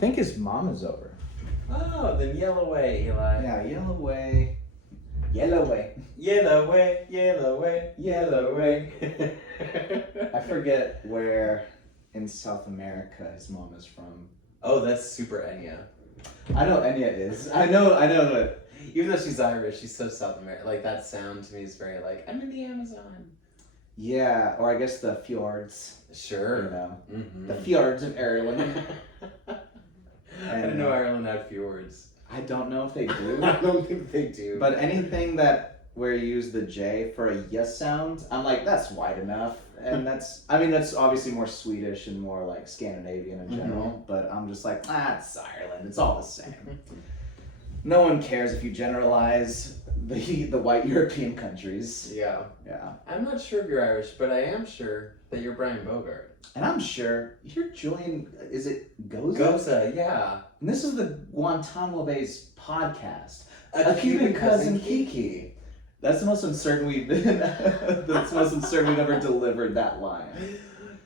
think his mom is over. Oh, then yell away, Eli. Yeah, yell away. Yell away. Yell away, yell away, yell away. I forget where in South America his mom is from. Oh, that's super Enya. I know Enya is. I know that. Even though she's Irish, she's so South American. Like, that sound to me is very like, I'm in the Amazon. Yeah, or I guess the fjords. Sure. You know, Mm-hmm. the fjords of Ireland. I didn't know Ireland had fjords. I don't know if they do. I don't think they do. But anything where you use the J for a yes sound, I'm like, that's wide enough. And that's obviously more Swedish and more like Scandinavian in general. But I'm just like, it's Ireland. It's all the same. No one cares if you generalize the white European countries. Yeah. Yeah. I'm not sure if you're Irish, but I am sure that you're Brian Bogart. And I'm sure you're Julian, is it Goza? Goza, yeah. And this is the Guantanamo Bay's podcast. A Cuban cousin Kiki. That's the most uncertain we've been. That's the most uncertain we've ever delivered that line.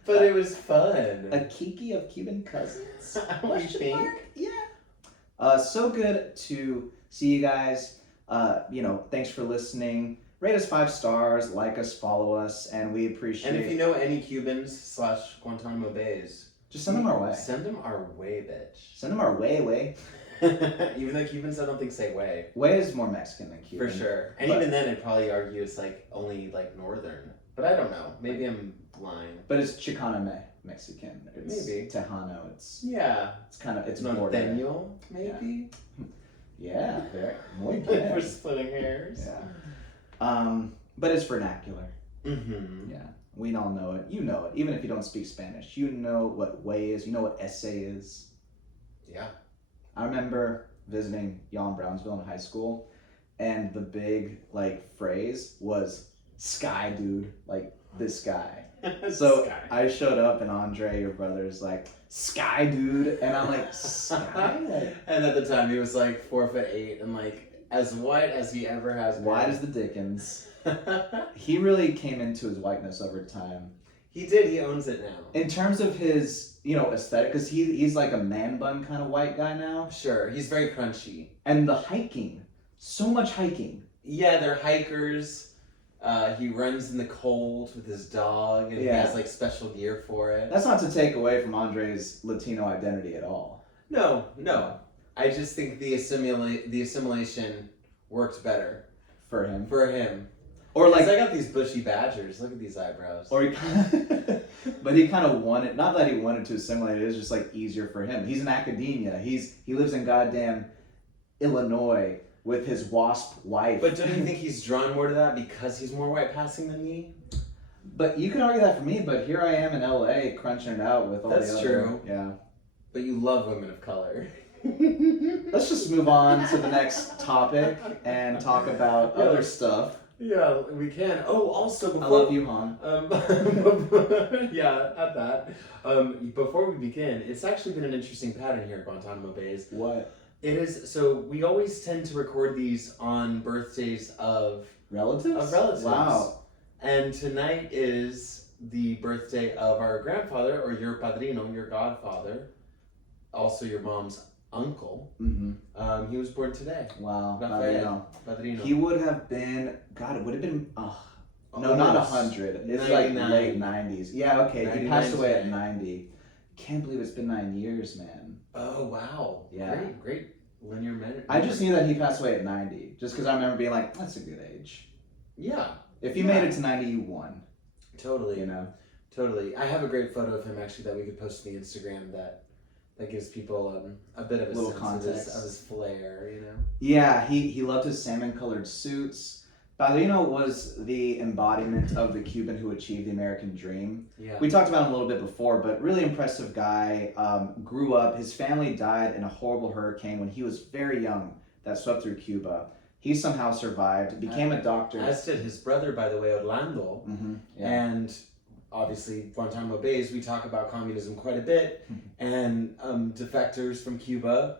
But it was fun. A Kiki of Cuban cousins? What do you think? Yeah. So good to see you guys. Thanks for listening. Rate us 5 stars, like us, follow us, and we appreciate. And if you know any Cubans / Guantanamo Bays, just send them our way. Send them our way, bitch. Send them our way. Even though Cubans, I don't think say way. Way is more Mexican than Cuban. For sure. And even then, I'd probably argue it's like only like northern. But I don't know. Maybe I'm blind. But it's Chicano Mexican. It's maybe. Tejano. It's kind of Norteño, maybe. Yeah, very muy bien. We're splitting hairs. Yeah. But it's vernacular. Mm-hmm. Yeah. We all know it. You know it. Even if you don't speak Spanish, you know what way is. You know what essay is. Yeah. I remember visiting y'all in Brownsville in high school, and the big phrase was "sky, dude," like this guy. So Sky. I showed up, and Andre, your brother's like, "Sky, dude," and I'm like, "Sky." And at the time, he was like 4'8" and like as white as he ever has been. White as the Dickens. He really came into his whiteness over time. He did. He owns it now. In terms of his, aesthetic, because he's like a man bun kind of white guy now. Sure, he's very crunchy. And the hiking, so much hiking. Yeah, they're hikers. He runs in the cold with his dog, and he has like special gear for it. That's not to take away from Andre's Latino identity at all. No. I just think the assimilation worked better For him. Or like, I got these bushy badgers. Look at these eyebrows. Or but he kind of wanted, not that he wanted to assimilate, it was just like easier for him. He's in academia. He lives in goddamn Illinois with his WASP wife. But don't you think he's drawn more to that because he's more white passing than me? But you could argue that for me, but here I am in LA crunching it out with all the other... That's true. Yeah. But you love women of color. Let's just move on to the next topic and talk about other stuff. Yeah, we can. Oh, also before... I love you, Han. Yeah, at that. Before we begin, it's actually been an interesting pattern here at Guantanamo Bays. What? It is, so we always tend to record these on birthdays of... Relatives? Of relatives. Wow. And tonight is the birthday of our grandfather, or your padrino, your godfather, also your mom's uncle. Mm-hmm. He was born today. Wow. Padrino. He would have been, God, it would have been, no, not 100. It's 99. like late 90s. Yeah, okay. He passed away at 99. 90. Can't believe it's been 9 years, man. Oh, wow. Yeah. Great linear minute. I just knew that he passed away at 90, just because I remember being like, that's a good age. Yeah. If you made it to 90, you won. Totally. Totally. I have a great photo of him, actually, that we could post to the Instagram that gives people a bit of a little sense context of his flair, Yeah, he loved his salmon-colored suits. Padrino was the embodiment of the Cuban who achieved the American dream. Yeah. We talked about him a little bit before, but really impressive guy. Grew up, his family died in a horrible hurricane when he was very young that swept through Cuba. He somehow survived, became a doctor. As did his brother, by the way, Orlando. Mm-hmm. Yeah. And obviously, Guantanamo Bays, we talk about communism quite a bit, and defectors from Cuba,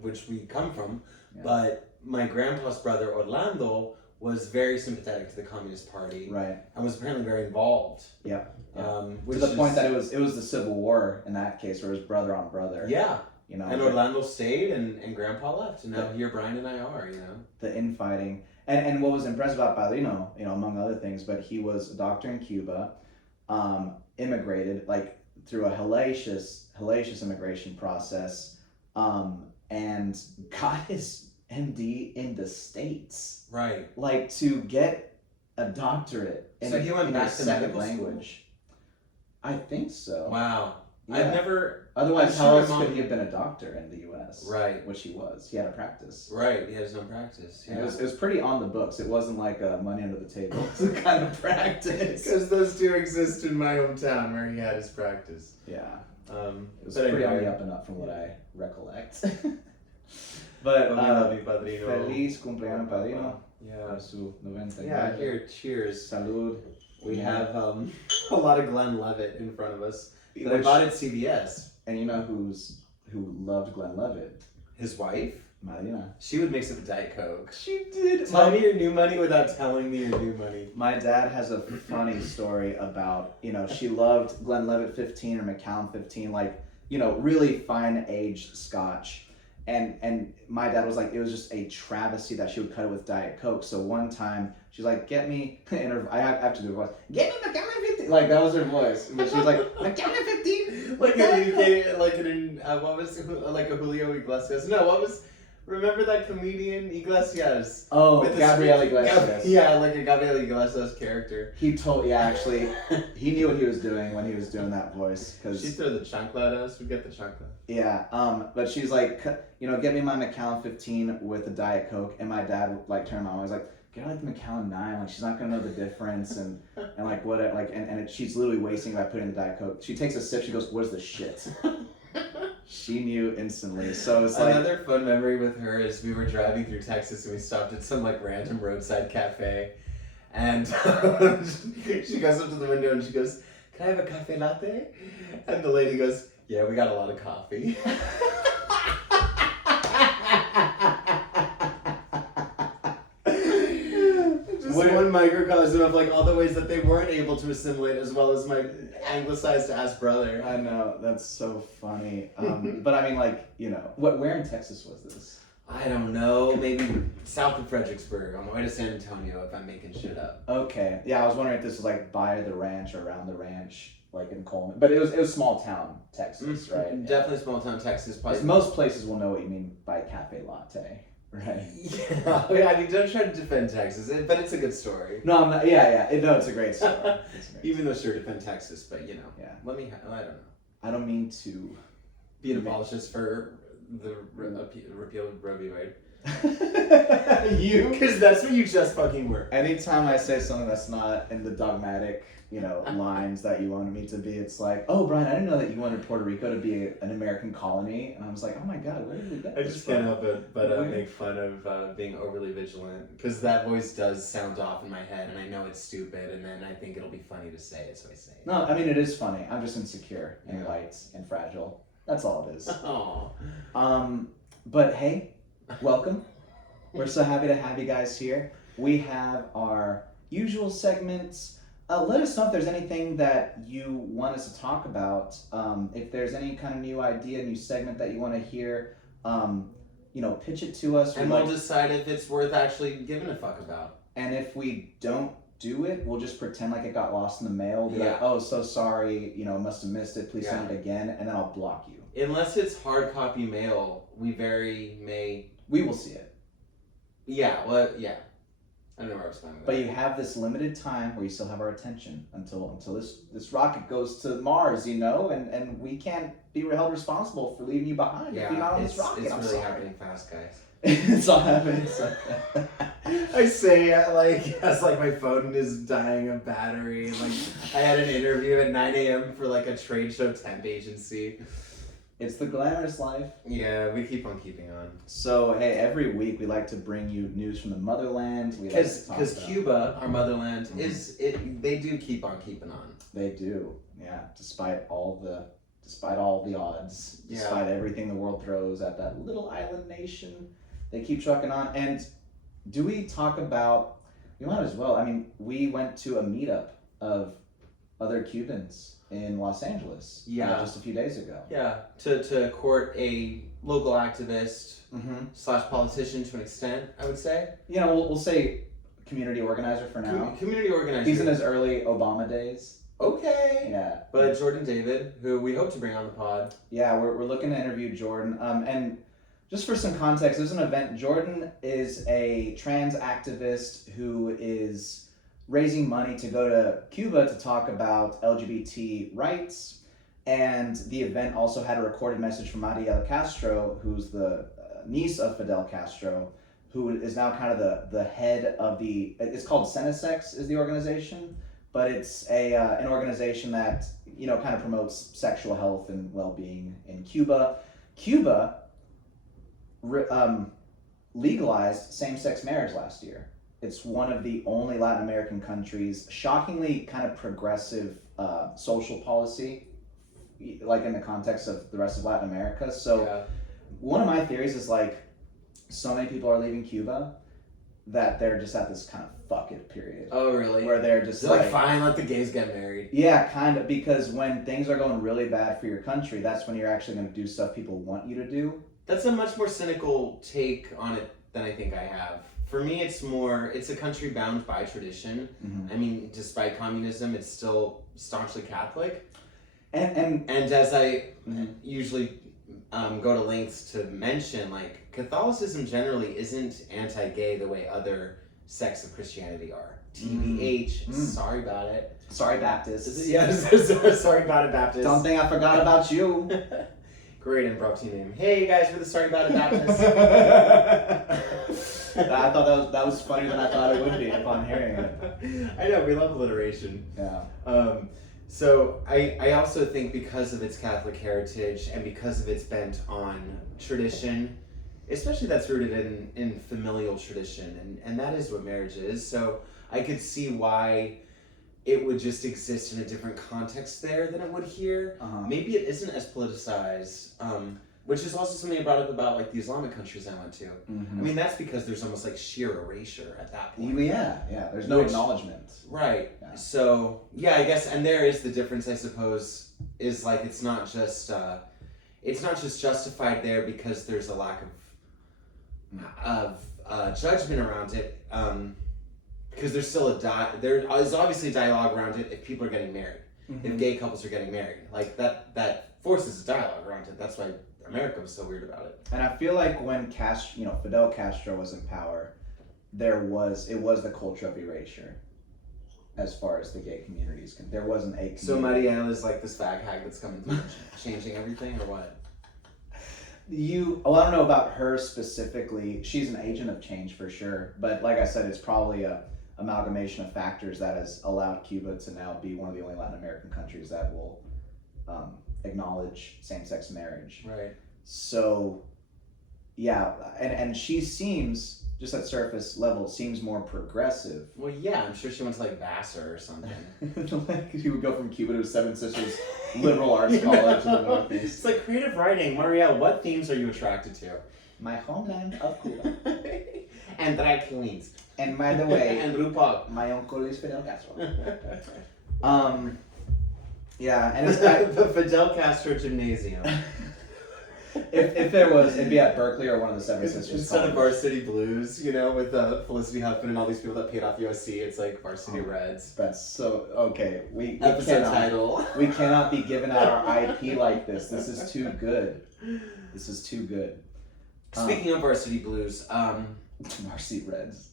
which we come from. Yeah. But my grandpa's brother, Orlando, was very sympathetic to the Communist Party, right, and was apparently very involved. Yep. To the point that it was the Civil War in that case, where it was brother on brother. Yeah. you know. And Orlando stayed, and Grandpa left, and now here Brian and I are, The infighting. And what was impressive about Padrino, among other things, but he was a doctor in Cuba, immigrated, like, through a hellacious immigration process, and got his MD in the States. Right. Like, to get a doctorate in, So he went in back a to second medical language. I think so. Wow. Yeah. I've never... Otherwise, I'm how sure else my could mom- he have been a doctor in the U.S.? Right. Which he was. He had a practice. Right, he had his own practice. And Yeah. it was pretty on the books. It wasn't like a money under the table kind of practice. Because those two exist in my hometown where he had his practice. Yeah. It was pretty on the up and up from what I recollect. But we love you, Padrino. feliz cumpleaños, Padrino. Yeah. Por su 90. Yeah, here, cheers. Salud. We have a lot of Glenlivet in front of us that I Which- bought at CVS. And you know who loved Glenlivet? His wife? Marina. She would mix up a Diet Coke. She did. Tell me your new money without telling me your new money. My dad has a funny story about, she loved Glenlivet 15 or Macallan 15, like, really fine aged scotch. And my dad was like, it was just a travesty that she would cut it with Diet Coke. So one time she's like, get me, I have to do her voice, get me Macallan 15. Like, that was her voice. But she was like, Macallan 15? Like what was like a Julio Iglesias? No, what was? Remember that comedian Iglesias? Oh, With the Gabriel sweet- Iglesias. Yeah, like a Gabriel Iglesias character. Actually, he knew what he was doing when he was doing that voice. She Cause, threw the chancla at us. We get the chancla. yeah, but she's like, get me my Macallan 15 with a Diet Coke. And my dad, like, turned around and was like, get her like the Macallan 9. Like, she's not going to know the difference. And like, what, like, she's literally wasting by putting the Diet Coke. She takes a sip. She goes, where's the shit? She knew instantly. So it's like, Another fun memory with her is we were driving through Texas and we stopped at some like random roadside cafe, and she goes up to the window and she goes, "Can I have a cafe latte?" And the lady goes, "Yeah, we got a lot of coffee." Just one microcosm of like all the ways that they weren't able to assimilate, as well as my anglicized ass brother. I know, that's so funny. But I mean, like, where in Texas was this? I don't know, maybe south of Fredericksburg, on the way to San Antonio, if I'm making shit up. Okay. Yeah, I was wondering if this was like by the ranch or around the ranch, like in Coleman. But it was small town Texas, right? Definitely small town Texas. Probably. Most places will know what you mean by cafe latte, right? Yeah, I mean, don't try to defend Texas, but it's a good story. No, I'm not. Yeah. No, it's a great story. Even though sure defend Texas, but Yeah. I don't know. I don't mean to Be an apologist for the repeal of Roe v. Wade. you. Because that's what you just fucking were. Anytime I say something that's not in the dogmatic, lines that you wanted me to be, it's like, oh, Brian, I didn't know that you wanted Puerto Rico to be an American colony. And I was like, oh my God, where did we get I this just from? can't help it but make fun of being overly vigilant, because that voice does sound off in my head, and I know it's stupid, and then I think it'll be funny to say it, so I say it. No, I mean, it is funny. I'm just insecure and Yeah. light and fragile. That's all it is. Aww. But hey, welcome. We're so happy to have you guys here. We have our usual segments. Let us know if there's anything that you want us to talk about. If there's any kind of new idea, new segment that you want to hear, pitch it to us. And we'll decide if it's worth actually giving a fuck about. And if we don't do it, we'll just pretend like it got lost in the mail. Be like, Yeah. oh, so sorry, must have missed it. Please send Yeah. it again, and then I'll block you. Unless it's hard copy mail, we very may. We will see it. Yeah, well, yeah. I don't know where I was going with But that. you have this limited time where you still have our attention until this rocket goes to Mars, and we can't be held responsible for leaving you behind if you're not on this rocket. It's I'm really sorry. happening fast, guys. It's all happening. So. I say as my phone is dying of battery. Like I had an interview at 9 a.m. for like a trade show temp agency. It's the glamorous life. Yeah, we keep on keeping on. So hey, every week we like to bring you news from the motherland. Because Cuba, our motherland, they do keep on keeping on. They do, yeah. Despite all the odds, Yeah. despite everything the world throws at that little island nation, they keep trucking on. And do we talk about? We might as well. I mean, we went to a meetup of other Cubans in Los Angeles. Yeah. Just a few days ago. Yeah, to court a local activist Mm-hmm. / politician to an extent, I would say. You know, we'll say community organizer for now. Community organizer. He's in his early Obama days. Okay. Yeah. But Jordan David, who we hope to bring on the pod. Yeah, we're looking to interview Jordan. And just for some context, there's an event. Jordan is a trans activist who is raising money to go to Cuba to talk about LGBT rights. And the event also had a recorded message from Mariel Castro, who's the niece of Fidel Castro, who is now kind of the head of the, it's called Cenesex is the organization, but it's an organization that, you know, kind of promotes sexual health and well-being in Cuba. Cuba legalized same-sex marriage last year. It's one of the only Latin American countries, shockingly kind of progressive social policy, like in the context of the rest of Latin America. So Yeah. one of my theories is like, so many people are leaving Cuba that they're just at this kind of fuck it period. Oh, really? Where they're just They're like, fine, let the gays get married. Yeah, kind of, because when things are going really bad for your country, that's when you're actually going to do stuff people want you to do. That's a much more cynical take on it than I think I have. For me, it's a country bound by tradition. Mm-hmm. I mean, despite communism, it's still staunchly Catholic. And as I Mhm. usually go to lengths to mention, like, Catholicism generally isn't anti-gay the way other sects of Christianity are. TBH, sorry about it. sorry, Baptists. Yes, sorry about it, Baptist. Don't think I forgot about you. Great improv team name. Hey guys, we're the Sorry About It Baptists. I thought that was funnier than I thought it would be upon hearing it. I know, we love alliteration. Yeah. So I also think because of its Catholic heritage and because of its bent on tradition, especially that's rooted in familial tradition, and that is what marriage is. So I could see why it would just exist in a different context there than it would here. Maybe it isn't as politicized, which is also something I brought up about like the Islamic countries I went to. Mm-hmm. I mean, that's because there's almost like sheer erasure at that point. Yeah. There's no acknowledgement. Right. Yeah. So yeah, I guess, and there is the difference, I suppose, is like it's not just justified there because there's a lack of judgment around it. Because there's still there is obviously a dialogue around it if people are getting married, if gay couples are getting married, like that forces a dialogue around it. That's why America was so weird about it. And I feel like when Fidel Castro was in power, it was the culture of erasure, as far as the gay communities. There wasn't a community. So Marielle is like this fag hag that's coming through, changing everything, or what? I don't know about her specifically. She's an agent of change for sure, but like I said, it's probably a amalgamation of factors that has allowed Cuba to now be one of the only Latin American countries that will acknowledge same-sex marriage. Right. So, yeah, and she seems, just at surface level, seems more progressive. Well, yeah, I'm sure she went to like Vassar or something. Like she would go from Cuba to Seven Sisters Liberal Arts College in the Northeast. It's like creative writing. Marielle, what themes are you attracted to? My homeland of Cuba. And drag queens. And by the way, and RuPaul. my uncle is Fidel Castro. Yeah, and it's the Fidel Castro Gymnasium. if there was, it'd be at Berkeley or one of the Seven Sisters. Instead of Varsity Blues, you know, with Felicity Huffman and all these people that paid off USC, it's like Varsity Reds. That's so okay. We Episode cannot, title. We cannot be giving out our IP like this. This is too good. This is too good. Speaking of Varsity Blues, Varsity Reds.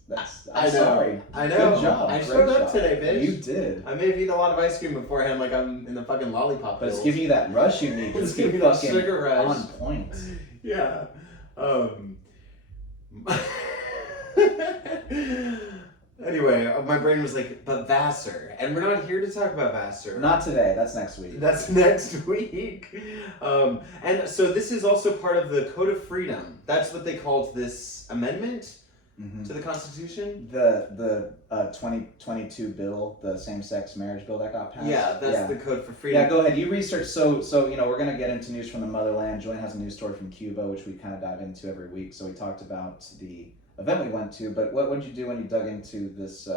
I know. Sorry. I know. Good job. I Great showed up job. today, bitch. You did. I may have eaten a lot of ice cream beforehand, like I'm in the fucking lollipop. But it's hills. giving you that rush you need. It's to giving be me that fucking sugar rush. on point. Yeah. Anyway, my brain was like, but Vassar. And we're not here to talk about Vassar. Not today. That's next week. That's next week. And so this is also part of the Code of Freedom. That's what they called this amendment to the Constitution. The 2022 bill, the same-sex marriage bill that got passed. Yeah, that's the Code for Freedom. Yeah, go ahead. You research. So we're gonna get into news from the motherland. Joanne has a news story from Cuba, which we kind of dive into every week. So we talked about the event we went to, but what did you do when you dug into this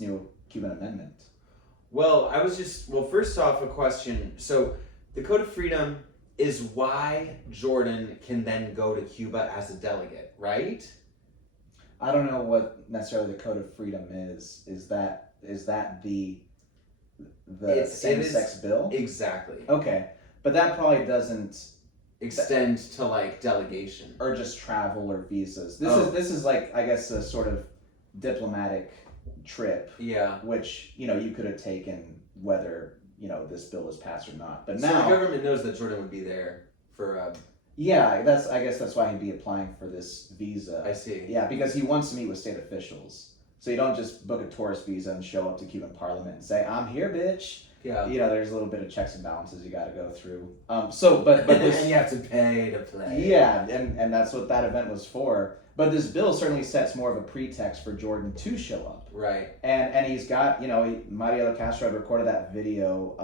new Cuban amendment? Well, first off, a question. So, the Code of Freedom is why Jordan can then go to Cuba as a delegate, right? I don't know what necessarily the Code of Freedom is. Is that the same-sex bill? Exactly. Okay, but that probably doesn't extend to like delegation or just travel or visas. This is like, I guess, a sort of diplomatic trip. Yeah. Which you could have taken whether this bill was passed or not. But so now the government knows that Jordan would be there for. Yeah, I guess that's why he'd be applying for this visa. I see. Yeah, because he wants to meet with state officials. So you don't just book a tourist visa and show up to Cuban Parliament and say, "I'm here, bitch." Yeah. There's a little bit of checks and balances you got to go through. But this, and you have to pay to play. Yeah, and that's what that event was for. But this bill certainly sets more of a pretext for Jordan to show up. Right. And he's got, Mariela Castro had recorded that video,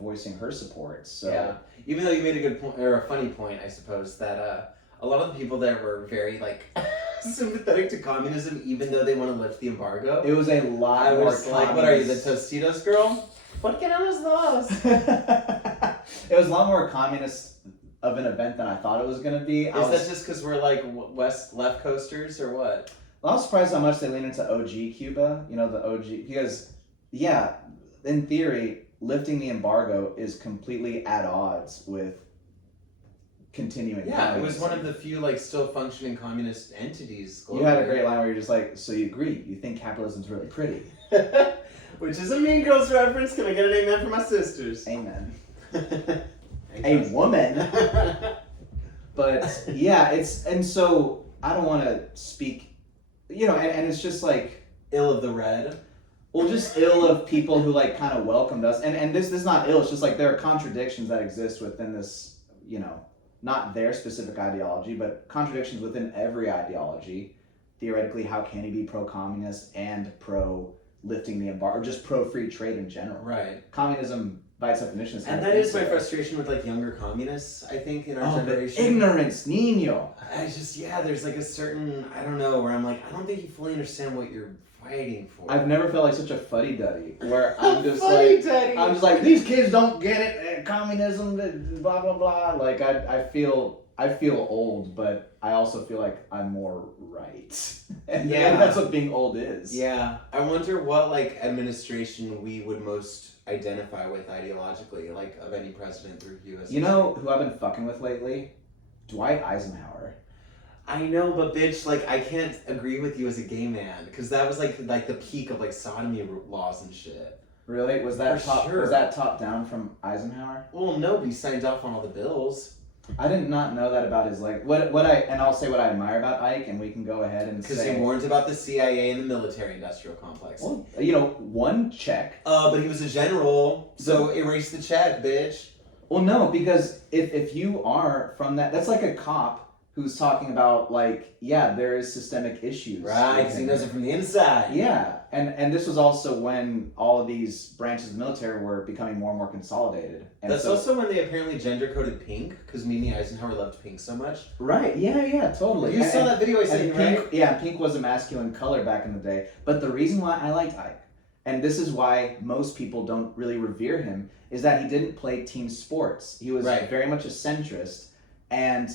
voicing her support. So yeah. Even though you made a good point, or a funny point, I suppose, that a lot of the people there were very like sympathetic to communism, even though they want to lift the embargo. It was a lot I more was like, what are you, the Tostitos girl? ¿Por qué no los dos? It was a lot more communist of an event than I thought it was going to be. Is that just because we're like West left coasters or what? I was surprised how much they lean into OG Cuba. The OG, because in theory, lifting the embargo is completely at odds with continuing. Yeah, it was one of the few like still functioning communist entities globally. You had a great line where you're just like, so you agree? You think capitalism's really pretty? Which is a Mean Girls reference. Can I get an amen for my sisters? Amen. A woman. But yeah, and so I don't want to speak, and it's just like ill of the red. Well, just ill of people who like kind of welcomed us, and this is not ill. It's just like there are contradictions that exist within this, not their specific ideology, but contradictions within every ideology. Theoretically, how can he be pro-communist and pro-lifting the embargo, or just pro-free trade in general? Right. Communism, by its definition, is and that is my frustration with like younger communists. I think in our generation, ignorance, Nino. There's like a certain I don't know where I'm like I don't think you fully understand what you're fighting for. I've never felt like such a fuddy-duddy where I'm just like these kids don't get it. Communism, blah blah blah. Like I feel old, but I also feel like I'm more right. and that's what being old is. Yeah, I wonder what like administration we would most identify with ideologically, like of any president through U.S. You know who I've been fucking with lately? Dwight Eisenhower. I know, but bitch, like I can't agree with you as a gay man because that was like the peak of like sodomy laws and shit. Really? Was that sure. Was that top down from Eisenhower? Well, no, but he signed off on all the bills. I did not know that about his I'll say what I admire about Ike, and we can go ahead and say because he warned about the CIA and the military-industrial complex. Well, one check. But he was a general, so erase the check, bitch. Well, no, because if you are from that's like a cop who's talking about there is systemic issues. Right, because he knows it from the inside. Yeah, and this was also when all of these branches of the military were becoming more and more consolidated. And that's also when they apparently gender-coded pink, because Mimi Eisenhower loved pink so much. Right, yeah, totally. You saw that video I sent you, right? Yeah, pink was a masculine color back in the day. But the reason why I liked Ike, and this is why most people don't really revere him, is that he didn't play team sports. He was very much a centrist and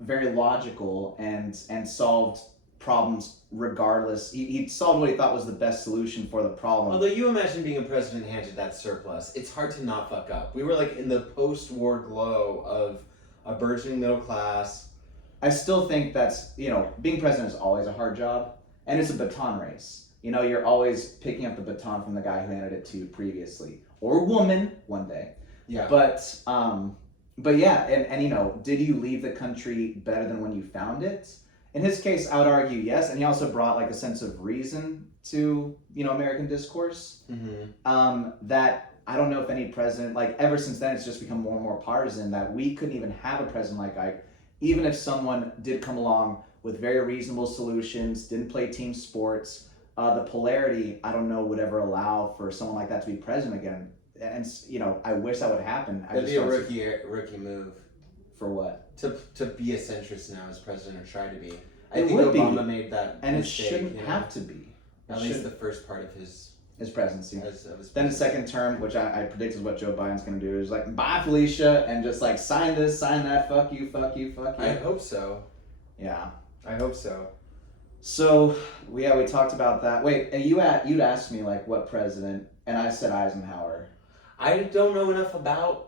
very logical and solved problems regardless. He solved what he thought was the best solution for the problem. Although you imagine being a president handed that surplus, it's hard to not fuck up. We were like in the post-war glow of a burgeoning middle class. I still think that's, being president is always a hard job, and it's a baton race. You're always picking up the baton from the guy who handed it to you previously, or woman one day. Yeah. But yeah, and did you leave the country better than when you found it? In his case, I would argue yes, and he also brought like a sense of reason to American discourse. Mm-hmm. That I don't know if any president, ever since then, it's just become more and more partisan. That we couldn't even have a president like Ike, even if someone did come along with very reasonable solutions, didn't play team sports. The polarity, I don't know, would ever allow for someone like that to be president again. And I wish that would happen. That'd be a rookie move. For what? To be a centrist now as president, or try to be. I It think would Obama be. made that and mistake, it shouldn't have to be. At least the first part of his his presidency. Of his Then his presidency. second term, which I predict is what Joe Biden's going to do, is like, bye, Felicia, and just like sign this, sign that, fuck you, fuck you, fuck you. I hope so. Yeah. I hope so. So, we talked about that. Wait, you'd asked me, like, what president, and I said Eisenhower. I don't know enough about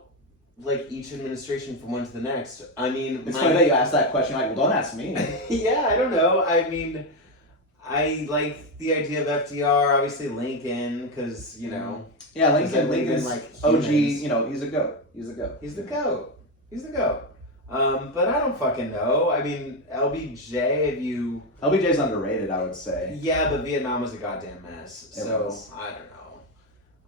like each administration from one to the next. I mean, It's funny that you asked that question. Like, well, don't ask me. yeah, I don't know. I mean, I like the idea of FDR, obviously Lincoln, because you know. Yeah, Lincoln, Lincoln's like, OG. humans. You know, he's a goat. He's a goat. He's the goat. He's the goat. But I don't fucking know. I mean, LBJ, if you. LBJ's underrated, I would say. Yeah, but Vietnam was a goddamn mess. It So was. I don't know.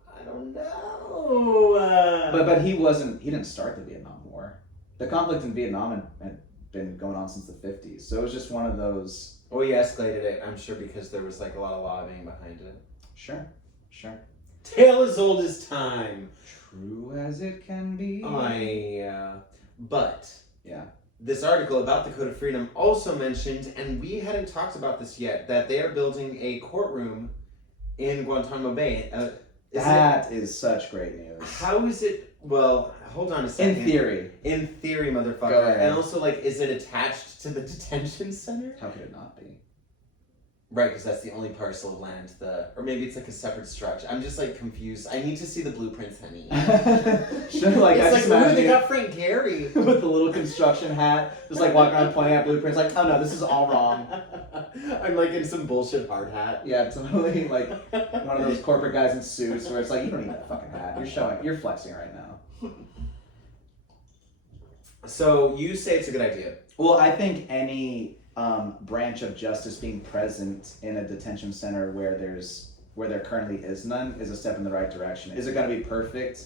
I don't know. But he wasn't. He didn't start the Vietnam War. The conflict in Vietnam had been going on since the 50s. So it was just one of those. Well, he escalated it, I'm sure, because there was like a lot of lobbying behind it. Sure. Tale as old as time. True as it can be. But Yeah. this article about the Code of Freedom also mentioned, and we hadn't talked about this yet, that they are building a courtroom in Guantanamo Bay. That is such great news. How is it? Well, hold on a second. In theory. In theory, motherfucker. Go ahead. And also, like, is it attached to the detention center? How could it not be? Right, because that's the only parcel of land. Or maybe it's like a separate structure. I'm just like confused. I need to see the blueprints, honey. Sure, like it's I like, just ooh, imagine they you got Frank Gehry. with the little construction hat, just like walking around pointing at blueprints, like, oh no, this is all wrong. I'm like in some bullshit hard hat. Yeah, totally like one of those corporate guys in suits where it's like, you don't need that fucking hat. You're flexing right now. So you say it's a good idea. Well, I think any branch of justice being present in a detention center where there currently is none is a step in the right direction. Is it going to be perfect?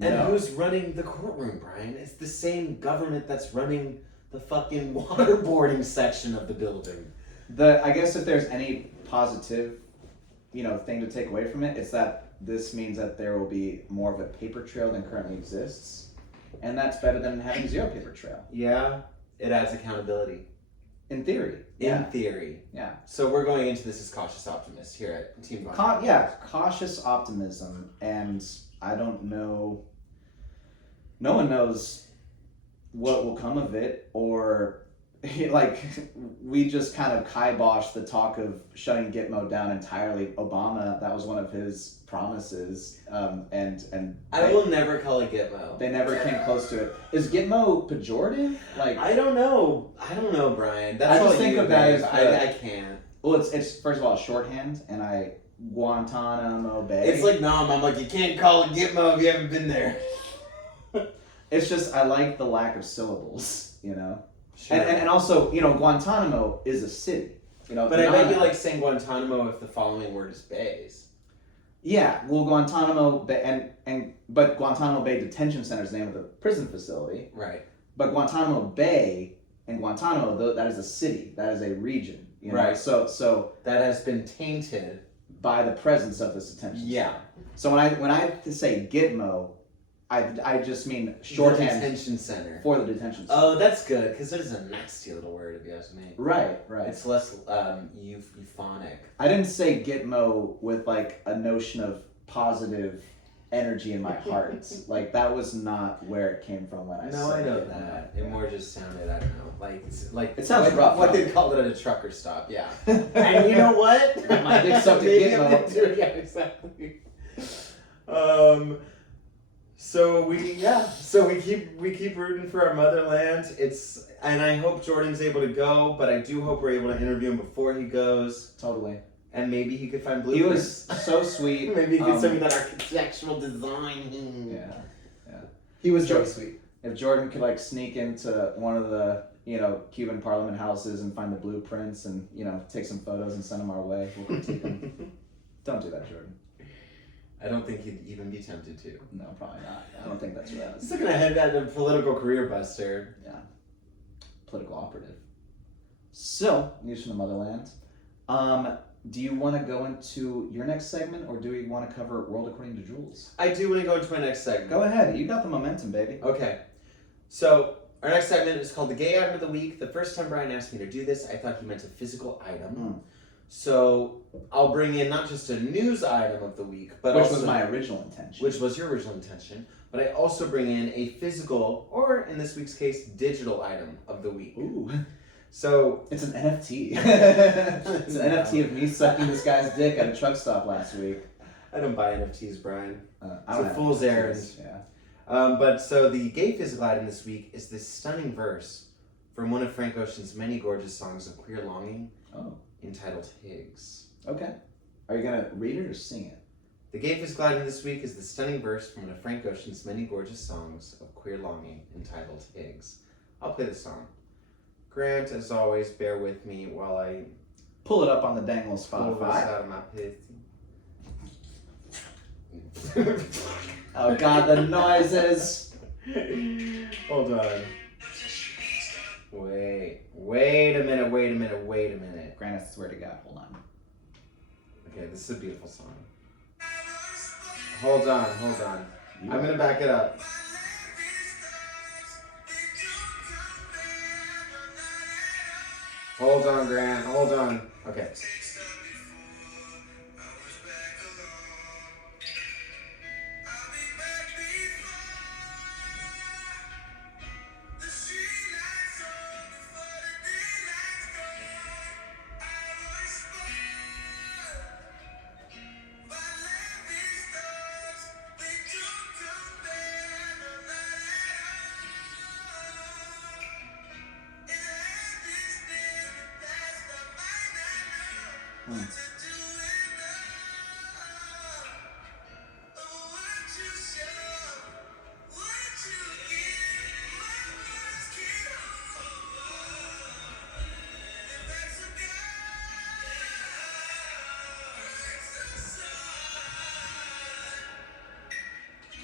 And No. who's running the courtroom, Brian? It's the same government that's running the fucking waterboarding section of the building. I guess if there's any positive, thing to take away from it, it's that this means that there will be more of a paper trail than currently exists, and that's better than having zero paper trail. Yeah, it adds accountability. In theory. In theory. Yeah. So we're going into this as cautious optimists here at Team Guantanamo. Cautious optimism, and I don't know. No one knows what will come of it, or like we just kind of kiboshed the talk of shutting Gitmo down entirely. Obama, that was one of his promises, and I will never call it Gitmo. they never came close to it. Is Gitmo pejorative? Like, I don't know, Brian. That's I just all think you, of that babe. as I can't. well, it's first of all shorthand, and Guantanamo Bay. It's like Nom. I'm like, you can't call it Gitmo if you haven't been there. It's just I like the lack of syllables, Sure. and also Guantanamo is a city, But I bet you like saying Guantanamo if the following word is bays. Yeah, well, Guantanamo Bay but Guantanamo Bay Detention Center is the name of the prison facility. Right. But Guantanamo Bay and Guantanamo, that is a city, that is a region. Right. So That has been tainted. by the presence of this detention Yeah. center. So when I say Gitmo, I just mean The shorthand detention center. for the detention center. Oh, that's good because it is a nasty little word if you ask me. Right. It's less euphonic. I didn't say Gitmo with like a notion of positive energy in my heart. Like that was not where it came from when I No, said I know Gitmo. that. It more just sounded, I don't know, like It sounds what, rough, What huh? they called it at a trucker stop, yeah. And you know what? My dick sucked at Maybe Gitmo. if they do- Yeah, exactly. So we keep rooting for our motherland. And I hope Jordan's able to go, but I do hope we're able to interview him before he goes, Totally. and maybe he could find He blueprints. was so sweet. Maybe he could send me that architectural design. Yeah. He was Sure. really sweet. If Jordan could like sneak into one of the Cuban Parliament houses and find the blueprints and take some photos and send them our way, we'll critique them. Don't do that, Jordan. I don't think he'd even be tempted to. No, probably not. I don't think that's right. He's looking ahead at a political career buster. Yeah. Political operative. So, news from the motherland. Do you want to go into your next segment, or do we want to cover World According to Jules? I do want to go into my next segment. Go ahead. You got the momentum, baby. Okay. So, our next segment is called the Gay Item of the Week. The first time Brian asked me to do this, I thought he meant a physical item. So I'll bring in not just a news item of the week, but which also, was my original intention. which was your original intention, but I also bring in a physical, or in this week's case, digital item of the week. Ooh. So It's an NFT. It's an NFT of me sucking this guy's dick at a truck stop last week. I don't buy NFTs, Brian. I It's don't a have fool's NFTs, errand. Yeah. But so the gay physical item this week is this stunning verse from one of Frank Ocean's many gorgeous songs of queer longing, Oh. entitled Higgs. Okay. Are you gonna read it or sing it? The gay physical item this week is the stunning verse from one of Frank Ocean's many gorgeous songs of queer longing, entitled Higgs. I'll play the song. Grant, as always, bear with me while I Pull it up on the dangle pull this Spotify. out of my pussy. Oh God, the noises. Hold on. Wait a minute. Grant, I swear to God, hold on. Okay, this is a beautiful song. Hold on. I'm gonna back it up. Hold on, Grant, hold on. Okay.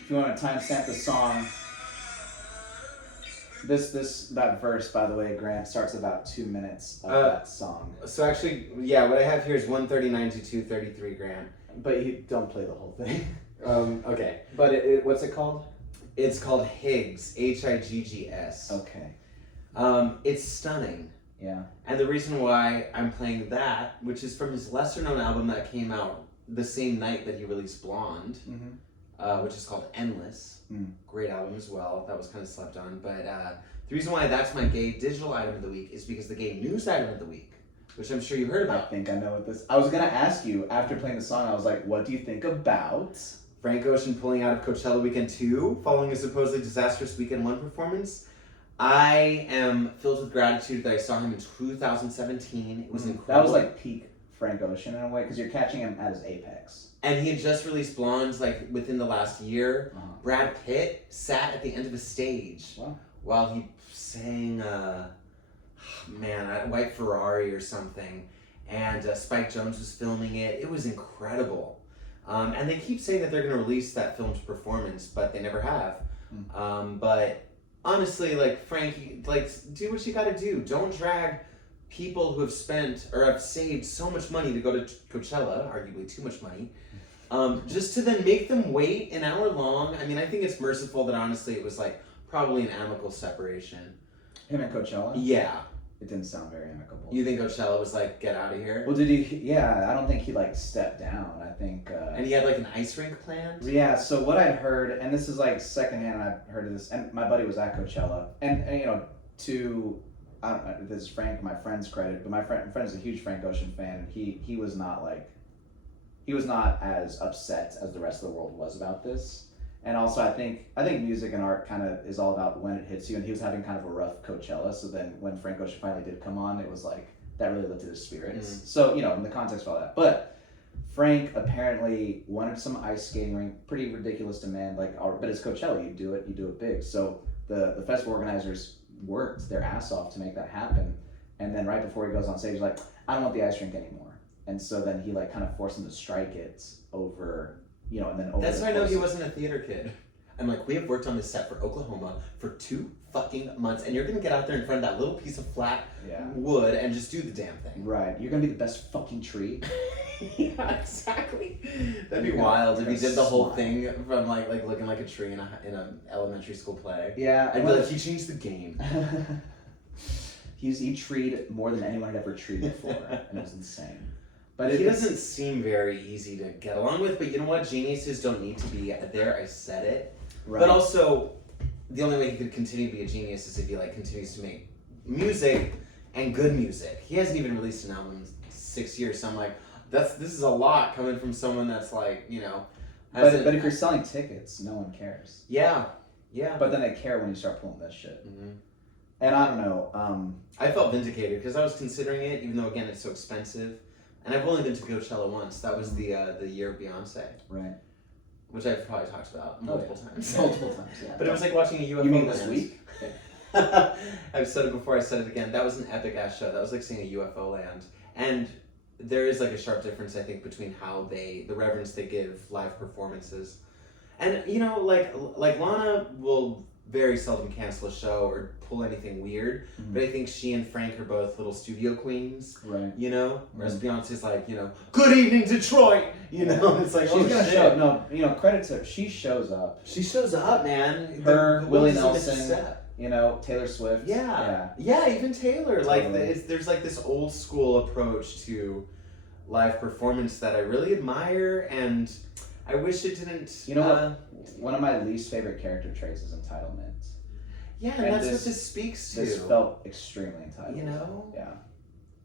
If you want to timestamp the song, that verse, by the way, Grant, starts about 2 minutes of that song. So actually, yeah, what I have here is 139 to 233, Grant. But you don't play the whole thing. Okay. But what's it called? It's called Higgs, Higgs. Okay. It's stunning. Yeah. And the reason why I'm playing that, which is from his lesser known album that came out the same night that he released Blonde, which is called Endless. Great album as well. That was kind of slept on. But the reason why that's my gay digital item of the week is because the gay news item of the week, which I'm sure you heard I about. think I know what this. I was gonna ask you after playing the song. I was like, "What do you think about?" Frank Ocean pulling out of Coachella Weekend 2 following a supposedly disastrous Weekend 1 performance. I am filled with gratitude that I saw him in 2017. It was incredible. That was like peak Frank Ocean in a way because you're catching him at his apex. And he had just released Blonde like within the last year. Brad Pitt sat at the end of a stage while he sang, a White Ferrari or something. And Spike Jonze was filming it. It was incredible. And they keep saying that they're going to release that filmed performance, but they never have. But honestly, like, Frank, like, do what you got to do. Don't drag people who have spent or have saved so much money to go to Coachella, arguably too much money, just to then make them wait an hour long. I mean, I think it's merciful that honestly it was like probably an amicable separation. Him and Coachella? Yeah. It didn't sound very amicable. You think Coachella was like, get out of here? Well, did he? Yeah, I don't think he like stepped down. I think. And he had like an ice rink planned? Yeah, so what I'd heard, and this is like secondhand, I've heard of this, and my buddy was at Coachella, and you know, I don't know, this is Frank, my friend's credit, but my friend's a huge Frank Ocean fan, and he was not as upset as the rest of the world was about this. And also, I think music and art kind of is all about when it hits you, and he was having kind of a rough Coachella, so then when Frank Ocean finally did come on, it was like, that really lifted his spirits. So, you know, in the context of all that. But Frank apparently wanted some ice skating rink, pretty ridiculous demand, but it's Coachella, you do it big. So the festival organizers worked their ass off to make that happen. And then right before he goes on stage, like, I don't want the ice rink anymore. And so then he like kind of forced him to strike it over, you know, and then over. That's why I know he wasn't a theater kid. I'm like, we have worked on this set for Oklahoma for 2 fucking months, and you're gonna get out there in front of that little piece of flat wood and just do the damn thing. Right. You're gonna be the best fucking tree. Yeah, exactly. That'd be wild if he did the whole thing from like looking like a tree in an elementary school play. Yeah. I'd be like, he changed the game. He treed more than anyone had ever treed before, and it was insane. But he it's- doesn't seem very easy to get along with. But you know what? Geniuses don't need to be there. I said it. right. But also, the only way he could continue to be a genius is if he like continues to make music and good music. He hasn't even released an album in 6 years, so I'm like, this is a lot coming from someone that's like, you know. But if you're selling tickets, no one cares. Yeah. But then they care when you start pulling this shit. Mm-hmm. And I don't know. I felt vindicated because I was considering it, even though again it's so expensive. And I've only been to Coachella once. That was the year of Beyonce, Right. which I've probably talked about multiple times. Multiple times. Yeah. But it was like watching a UFO. You mean this land. week? I've said it before. I said it again. That was an epic ass show. That was like seeing a UFO land. And there is like a sharp difference, I think, between how the reverence they give live performances, and you know, like Lana will very seldom cancel a show or pull anything weird. Mhm. But I think she and Frank are both little studio queens. Right. You know, whereas Beyonce's like, you know, good evening Detroit. You know, it's like She's oh, gonna shit. show up. No, you know, credit to her. She shows up. She shows up, man. Her, The Willie woman's a Nelson. step. You know, Taylor Swift. Yeah, even Taylor. Like, Totally. there's like this old school approach to live performance that I really admire, and I wish it didn't. You know what? One of my least favorite character traits is entitlement. Yeah, and that's what this speaks to. This felt extremely entitled. You know? Yeah.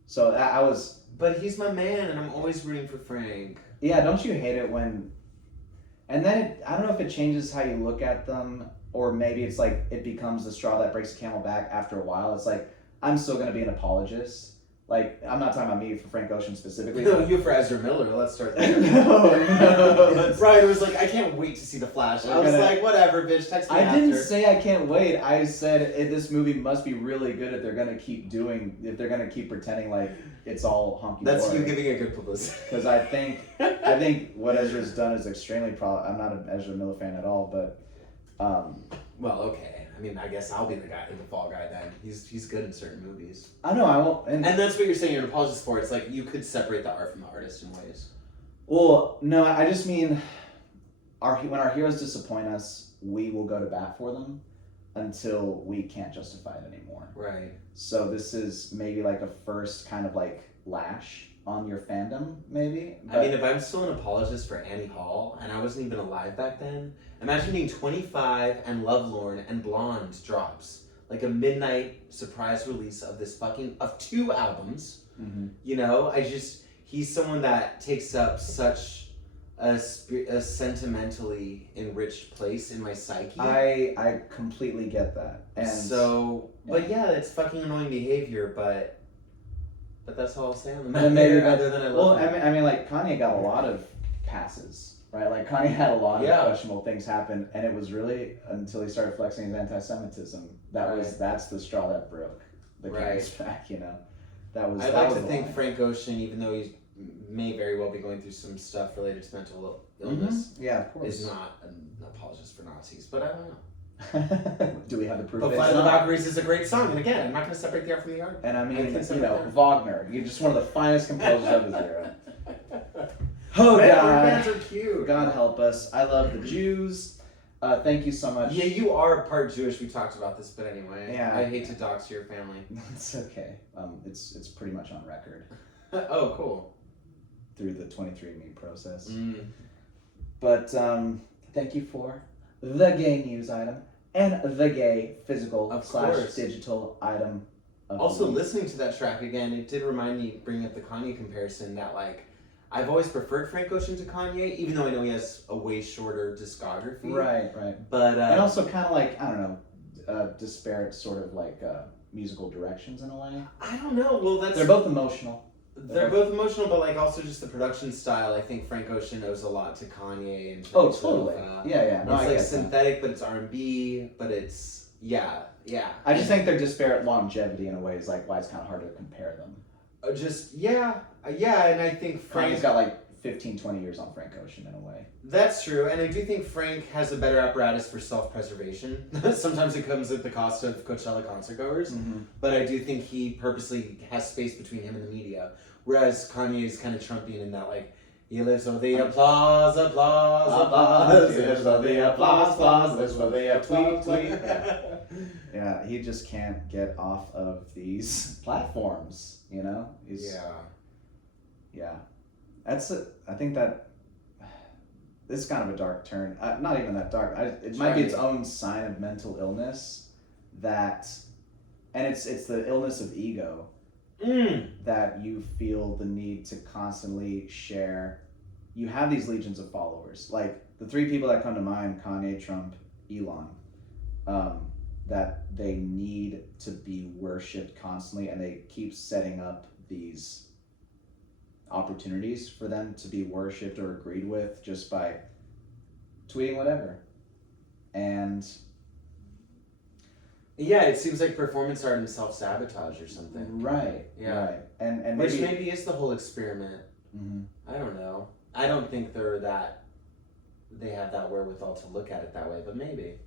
So I was. But he's my man, and I'm always rooting for Frank. Yeah, don't you hate it when. And then I don't know if it changes how you look at them, or maybe it's like it becomes the straw that breaks the camel back after a while. It's like, I'm still going to be an apologist. Like, I'm not talking about me for Frank Ocean specifically. No, but- you for Ezra Miller. Let's start there. no. Brian was like, I can't wait to see The Flash. I was like, whatever, bitch. Text me I after. didn't say I can't wait. I said this movie must be really good if they're going to keep pretending like it's all hunky dory. That's you giving a good publicity. Because I think what Ezra's done is extremely I'm not an Ezra Miller fan at all, but Well, okay. I mean, I guess I'll be the fall guy then. He's good in certain movies. I know I won't. And that's what you're saying you're an apologist for. It's like you could separate the art from the artist in ways. Well, no, I just mean when our heroes disappoint us, we will go to bat for them until we can't justify it anymore. Right. So this is maybe like a first kind of like lash on your fandom, maybe. I mean, if I'm still an apologist for Annie Hall and I wasn't even alive back then, imagine being 25 and Lovelorn and Blonde drops. Like a midnight surprise release of of 2 albums. Mm-hmm. You know, he's someone that takes up such a sentimentally enriched place in my psyche. I completely get that. And so, but yeah, it's fucking annoying behavior, but that's all I'll say on the And matter, maybe other than I love him. I mean, like Kanye got a lot of passes, right? Like Kanye had a lot of questionable things happen, and it was really until he started flexing his anti-Semitism that's the straw that broke the camel's back. You know, I'd like to think Frank Ocean, even though he may very well be going through some stuff related to mental illness, yeah, of course, is not an apologist for Nazis. But I don't know. Do we have the proof? But Flight of the Valkyries is a great song, and again, I'm not going to separate the art from the art. And I mean, Wagner, you're just one of the finest composers of his era. Oh Man, God, bands are cute. God help us. I love the Jews. Thank you so much. Yeah, you are part Jewish. We talked about this, but anyway. Yeah. I hate to dox your family. It's okay. It's pretty much on record Oh, cool. through the 23andMe process. Mm. But thank you for the gay news item and the gay physical Of / course. digital item. Of Also, the week. listening to that track again, it did remind me, bringing up the Kanye comparison, that like I've always preferred Frank Ocean to Kanye, even though I know he has a way shorter discography. Right. But And also kind of like, I don't know, disparate sort of like musical directions in a way. I don't know. Well, They're both emotional. They're both emotional, but like also just the production style. I think Frank Ocean owes a lot to Kanye. In terms Oh, totally. Of, Yeah. No, it's I like get that. synthetic, but it's R&B, but it's yeah. I just think their disparate longevity in a way is like why it's kind of hard to compare them. And I think Frank. Kanye's got like 15, 20 years on Frank Ocean in a way. That's true, and I do think Frank has a better apparatus for self-preservation. Sometimes it comes at the cost of Coachella concert goers, but I do think he purposely has space between him and the media. Whereas Kanye is kind of Trumpian in that, like, he lives for the applause. He lives for the applause. Lives for the tweet. Yeah, he just can't get off of these platforms, you know? Yeah. I think that this is kind of a dark turn. Not even that dark. It might be Right. its own sign of mental illness that, and it's the illness of ego that you feel the need to constantly share. You have these legions of followers. Like the three people that come to mind: Kanye, Trump, Elon. That they need to be worshipped constantly, and they keep setting up these opportunities for them to be worshipped or agreed with just by tweeting whatever. And Yeah, it seems like performance art and self-sabotage or something. right, Yeah. right, and Which maybe, maybe is the whole experiment. Mhm. I don't know. I don't think they have that wherewithal to look at it that way, but maybe.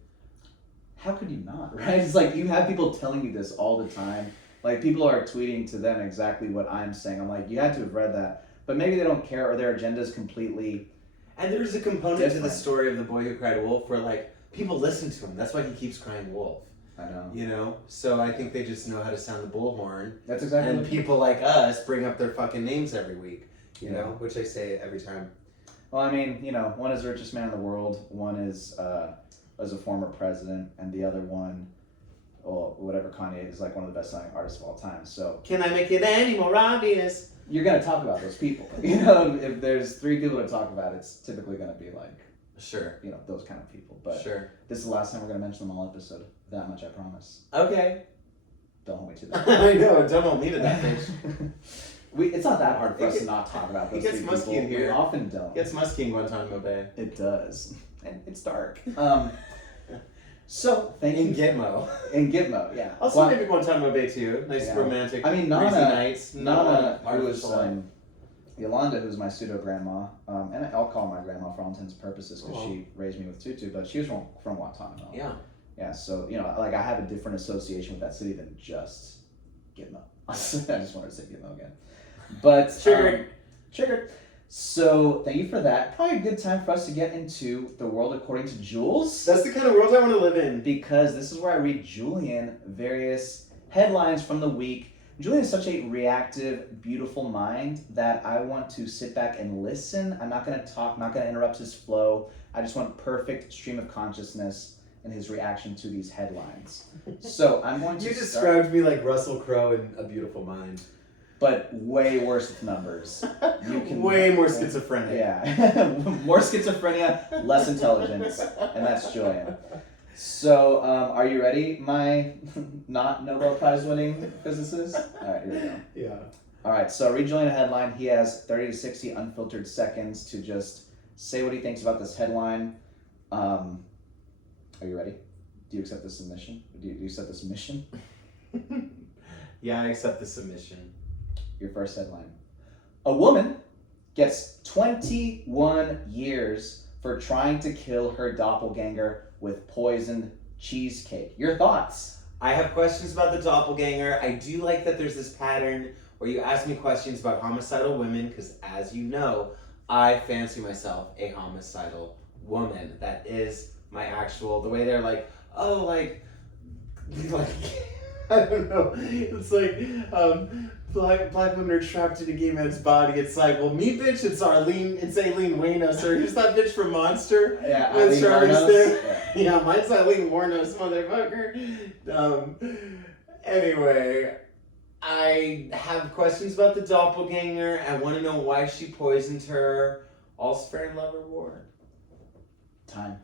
How could you not? Right? It's like you have people telling you this all the time. Like people are tweeting to them exactly what I'm saying. I'm like, you had to have read that, but maybe they don't care or their agenda is completely. And there's a component to the Different. story of the boy who cried wolf where like people listen to him. That's why he keeps crying wolf. I know. You know? So I think they just know how to sound the bullhorn. That's exactly. And what people like us bring up their fucking names every week. You Yeah. know? Which I say every time. Well, I mean, one is the richest man in the world, one is as a former president, and the other one, well, whatever Kanye is like one of the best-selling artists of all time. So Can I make it any more obvious? you're gonna talk about those people. If there's three people to talk about, it's typically gonna be like Sure. those kind of people. But Sure. this is the last time we're gonna mention them all episode. That much I promise. Okay. Don't hold me to that. I know, don't hold me to that bitch. It's not that hard for It us to get- not talk about it those gets three musky people. in here. We often don't. It gets musky in Guantanamo Bay. It does, and it's dark. So thank In you. Gitmo. In Gitmo, yeah. Also Well, maybe Guantanamo Bay too. Nice Yeah. romantic. I mean, breezy Nana, nights. Not a lot Nana, of who was artificial light. Yolanda, who's my pseudo grandma, and I'll call her my grandma for all intents and purposes because Aw. she raised me with Tutu, but she was from Guantanamo. Yeah. Yeah, so like I have a different association with that city than just Gitmo. I just wanted to say Gitmo again, but Triggered. Triggered. So thank you for that. Probably a good time for us to get into the world according to Jules. That's the kind of world I want to live in. Because this is where I read Julian various headlines from the week. Julian is such a reactive, beautiful mind that I want to sit back and listen. I'm not going to talk, not going to interrupt his flow. I just want perfect stream of consciousness in his reaction to these headlines. So I'm going to You start, described me like Russell Crowe in A Beautiful Mind. but way worse with numbers. You can Way more schizophrenic. Yeah, more schizophrenia, less intelligence, and that's Julian. So, are you ready, my not Nobel Prize winning physicist? All right, here we go. Yeah. All right, so read Julian a headline. He has 30 to 60 unfiltered seconds to just say what he thinks about this headline. Are you ready? Do you accept the submission? Do you accept the submission? Yeah, I accept the submission. Your first headline. A woman gets 21 years for trying to kill her doppelganger with poisoned cheesecake. Your thoughts? I have questions about the doppelganger. I do like that there's this pattern where you ask me questions about homicidal women because, as you know, I fancy myself a homicidal woman. That is my actual, the way they're like, oh, like I don't know. It's like black women are trapped in a gay man's body. It's like, well, me, bitch, it's Aileen Wuornos, or who's that bitch from Monster? Yeah, With Eileen Charlize Wuornos. Theron. Yeah, mine's Aileen Wuornos, motherfucker. Anyway, I have questions about the doppelganger. I want to know why she poisoned her. All's fair in love or war. Time.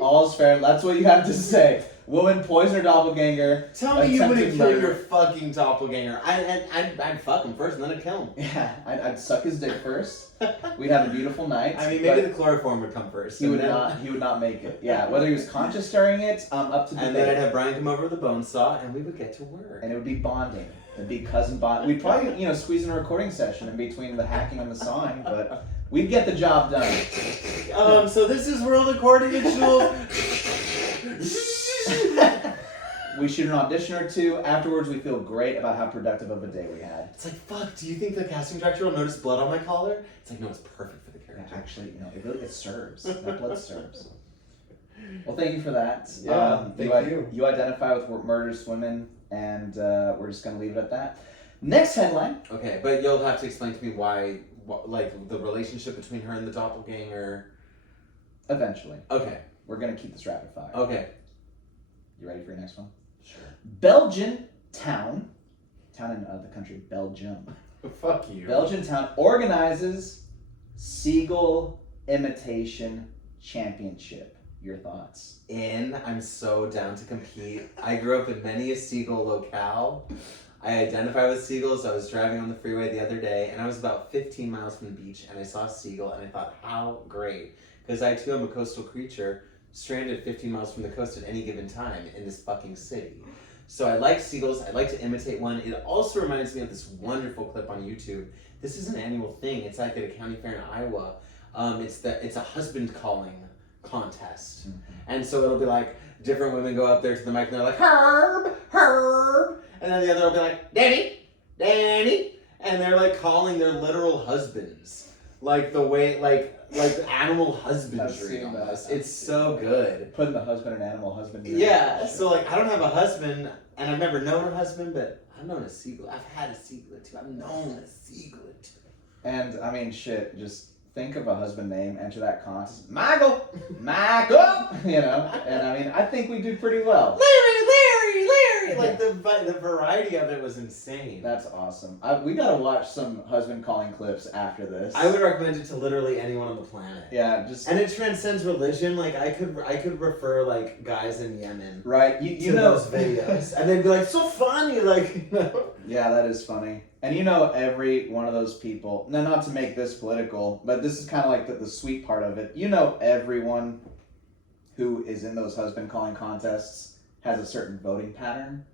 All's fair. That's what you have to say. Woman poisoned her doppelganger. Tell me you wouldn't Attempted kill murder. your fucking doppelganger. I'd fuck him first and then I'd kill him. Yeah, I'd suck his dick first. We'd have a beautiful night. I mean, maybe but the chloroform would come first. he would and then- not. He would not make it. Yeah, whether he was conscious during it, up to And debate. then I'd have Brian come over with a bone saw and we would get to work. And it would be bonding. It'd be cousin bond. We'd probably, squeeze in a recording session in between the hacking and the sawing, but we'd get the job done. So this is World According to Jules. We shoot an audition or two. Afterwards, we feel great about how productive of a day we had. It's like, fuck, do you think the casting director will notice blood on my collar? It's like, no, it's perfect for the Yeah, character. actually, it serves. That blood serves. Well, thank you for that. Yeah, thank you. You identify with murderous women, and we're just going to leave it at that. Next headline. Okay, but you'll have to explain to me why, like, the relationship between her and the doppelganger. Eventually. Okay. We're going to keep this rapid fire. Okay. You ready for your next one? Sure. Belgian town in the country, Belgium. Fuck you. Belgian town organizes seagull imitation championship. Your thoughts? I'm so down to compete. I grew up in many a seagull locale. I identify with seagulls. I was driving on the freeway the other day, and I was about 15 miles from the beach, and I saw a seagull, and I thought, how great. Because I, too, am a coastal creature, stranded 15 miles from the coast at any given time in this fucking city. So I like seagulls. I like to imitate one. It also reminds me of this wonderful clip on YouTube. This is an annual thing. It's like at a county fair in Iowa. It's a husband calling contest. Mm-hmm. And so it'll be like, different women go up there to the mic, and they're like, Herb, Herb. And then the other will be like, Danny, Danny. And they're like calling their literal husbands. Like the way, like animal husbandry almost. It's so good. Putting the husband and animal husbandry. Yeah, so like I don't have a husband, and I've never known a husband, but I've known a seagull. I've had a seagullet too. I've known a seagullet too. And I mean, shit, just think of a husband name, enter that contest. Michael! Michael! You know? And I mean, I think we do pretty well. Larry! Like the variety of it was insane. That's awesome. We gotta watch some husband calling clips after this. I would recommend it to literally anyone on the planet. Yeah, just. And it transcends religion. Like I could refer like guys in Yemen. Right, You know those videos, and they'd be like, so funny, like, you know. Yeah, that is funny. And you know, every one of those people, now not to make this political, but this is kind of like the sweet part of it. You know, everyone who is in those husband calling contests has a certain voting pattern,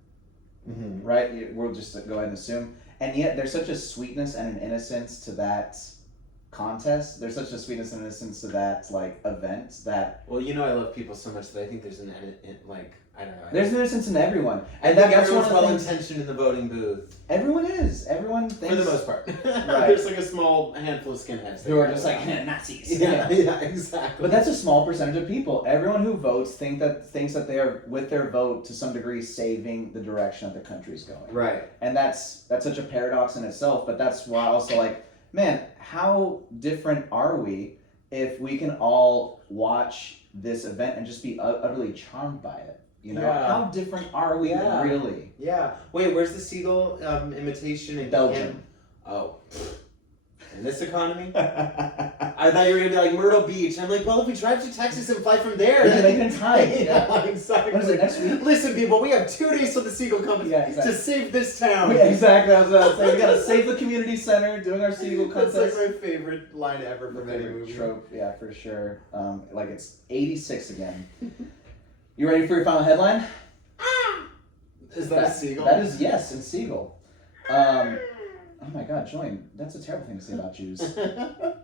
right? We'll just go ahead and assume. And yet there's such a sweetness and an innocence to that contest. There's such a sweetness and innocence to that, like, event that... Well, you know I love people so much that I think there's like, I don't know. There's an innocence in everyone. And that's everyone's one of the well-intentioned in the voting booth. Everyone is. Everyone thinks... For the most part. Right. There's like a small handful of skinheads. Who are just like, Nazis. Yeah, exactly. But that's a small percentage of people. Everyone who votes thinks that they are, with their vote, to some degree, saving the direction that the country's going. Right. And that's such a paradox in itself, but that's why also, like, man, how different are we if we can all watch this event and just be utterly charmed by it? You know, Yeah. how different are we really? Yeah. Wait, where's the seagull imitation in Belgium. Oh. In this economy? I thought you were going to be like Myrtle Beach. I'm like, well, if we drive to Texas and fly from there... We can make it in time. Yeah, exactly. What is it, next week? Listen, people, we have 2 days till the seagull comes exactly. to save this town. Yeah, exactly. I was about to say, we gotta save the community center, doing our seagull contest. That's like my favorite line ever from any favorite movie. trope, yeah, for sure. Like, it's 86 again. You ready for your final headline? Is that a seagull? That is, yes, in seagull. Oh my God, Julian, that's a terrible thing to say about Jews. Shut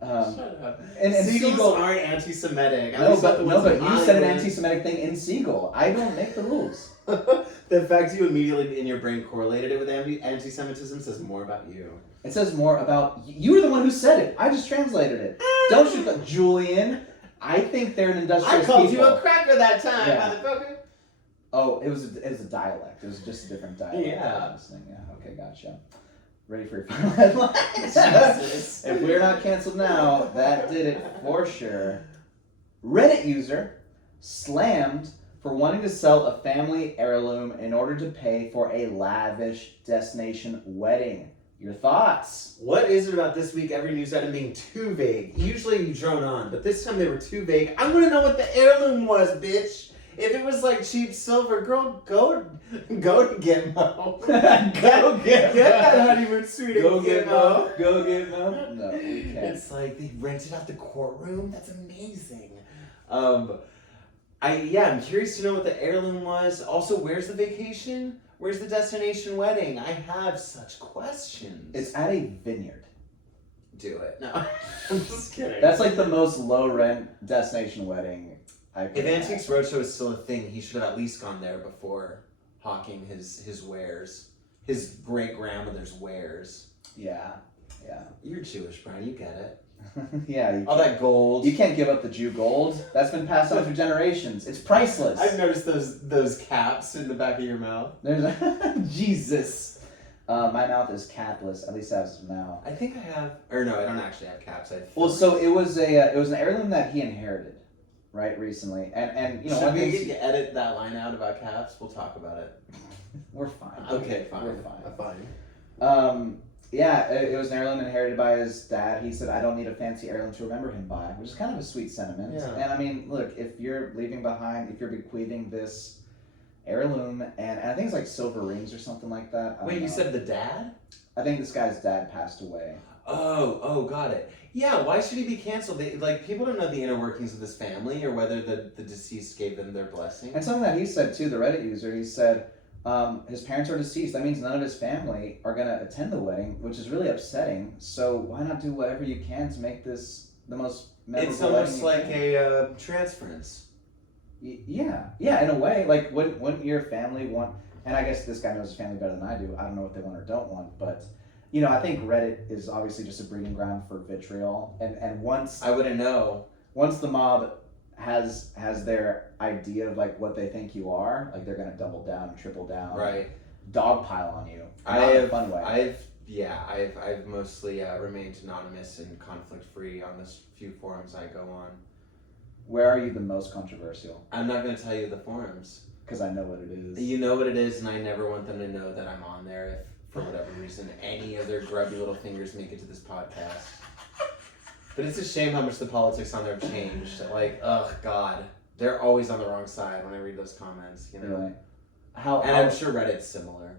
up. And Seagulls seagull aren't anti-Semitic. No, but you said an anti-Semitic thing in seagull. I don't make the rules. The fact you immediately in your brain correlated it with anti-Semitism says more about you. It says more about you. Were the one who said it. I just translated it. Don't shoot the Julian. I think they're an industrious I called people. you a cracker that time, Yeah. motherfucker. Oh, it was a dialect. It was just a different dialect. Yeah. I was listening. Yeah. Okay, gotcha. Ready for your final headline? Jesus. If we're not canceled now, that did it for sure. Reddit user slammed for wanting to sell a family heirloom in order to pay for a lavish destination wedding. Your thoughts? What is it about this week, every news item being too vague? Usually you drone on, but this time they were too vague. I want to know what the heirloom was, bitch. If it was like cheap silver, girl, go to Gitmo. Go get that honeymoon suite Go at get Gitmo. Mo. Go get Mo. No, we can't. It's like they rented out the courtroom. That's amazing. I'm curious to know what the heirloom was. Also, where's the vacation? Where's the destination wedding? I have such questions. It's at a vineyard. Do it. No, I'm just kidding. That's like the most low rent destination wedding I could If imagine. Antiques Roadshow is still a thing, he should have at least gone there before hawking his wares. His great grandmother's wares. Yeah. You're Jewish, Brian. You get it. Yeah. All that gold. You can't give up the Jew gold. That's been passed on through generations. It's priceless. I've noticed those caps in the back of your mouth. There's Jesus. My mouth is capless, at least as of now. I think I have, or no, I don't actually have caps. I have Well, fillers. so it was an heirloom that he inherited, right, recently, and you know, Should one we thing get to edit that line out about caps? We'll talk about it. we're fine. Okay, fine. We're fine. Fine. Yeah, it was an heirloom inherited by his dad. He said, "I don't need a fancy heirloom to remember him by," which is kind of a sweet sentiment. Yeah. And I mean, look, if you're if you're bequeathing this heirloom, and I think it's like silver rings or something like that. I Wait, don't you know. said the dad? I think this guy's dad passed away. Oh, got it. Yeah, why should he be canceled? People don't know the inner workings of this family or whether the deceased gave them their blessing. And something that he said too, the Reddit user, he said his parents are deceased. That means none of his family are going to attend the wedding, which is really upsetting. So why not do whatever you can to make this the most memorable It's wedding almost you like can? a transference. Yeah, in a way. Like, wouldn't your family want? And I guess this guy knows his family better than I do. I don't know what they want or don't want, but you know, I think Reddit is obviously just a breeding ground for vitriol. And once I wouldn't know. once the mob has their idea of like what they think you are, like they're gonna double down and triple down, Right. dogpile on you. I Not in a have, fun way. I've mostly remained anonymous and conflict free on the few forums I go on. Where are you the most controversial? I'm not going to tell you the forums. Because I know what it is. You know what it is, and I never want them to know that I'm on there if, for whatever reason, any of their grubby little fingers make it to this podcast. But it's a shame how much the politics on there have changed. Like, ugh, God. They're always on the wrong side when I read those comments, you know? Really? And I'm sure Reddit's similar.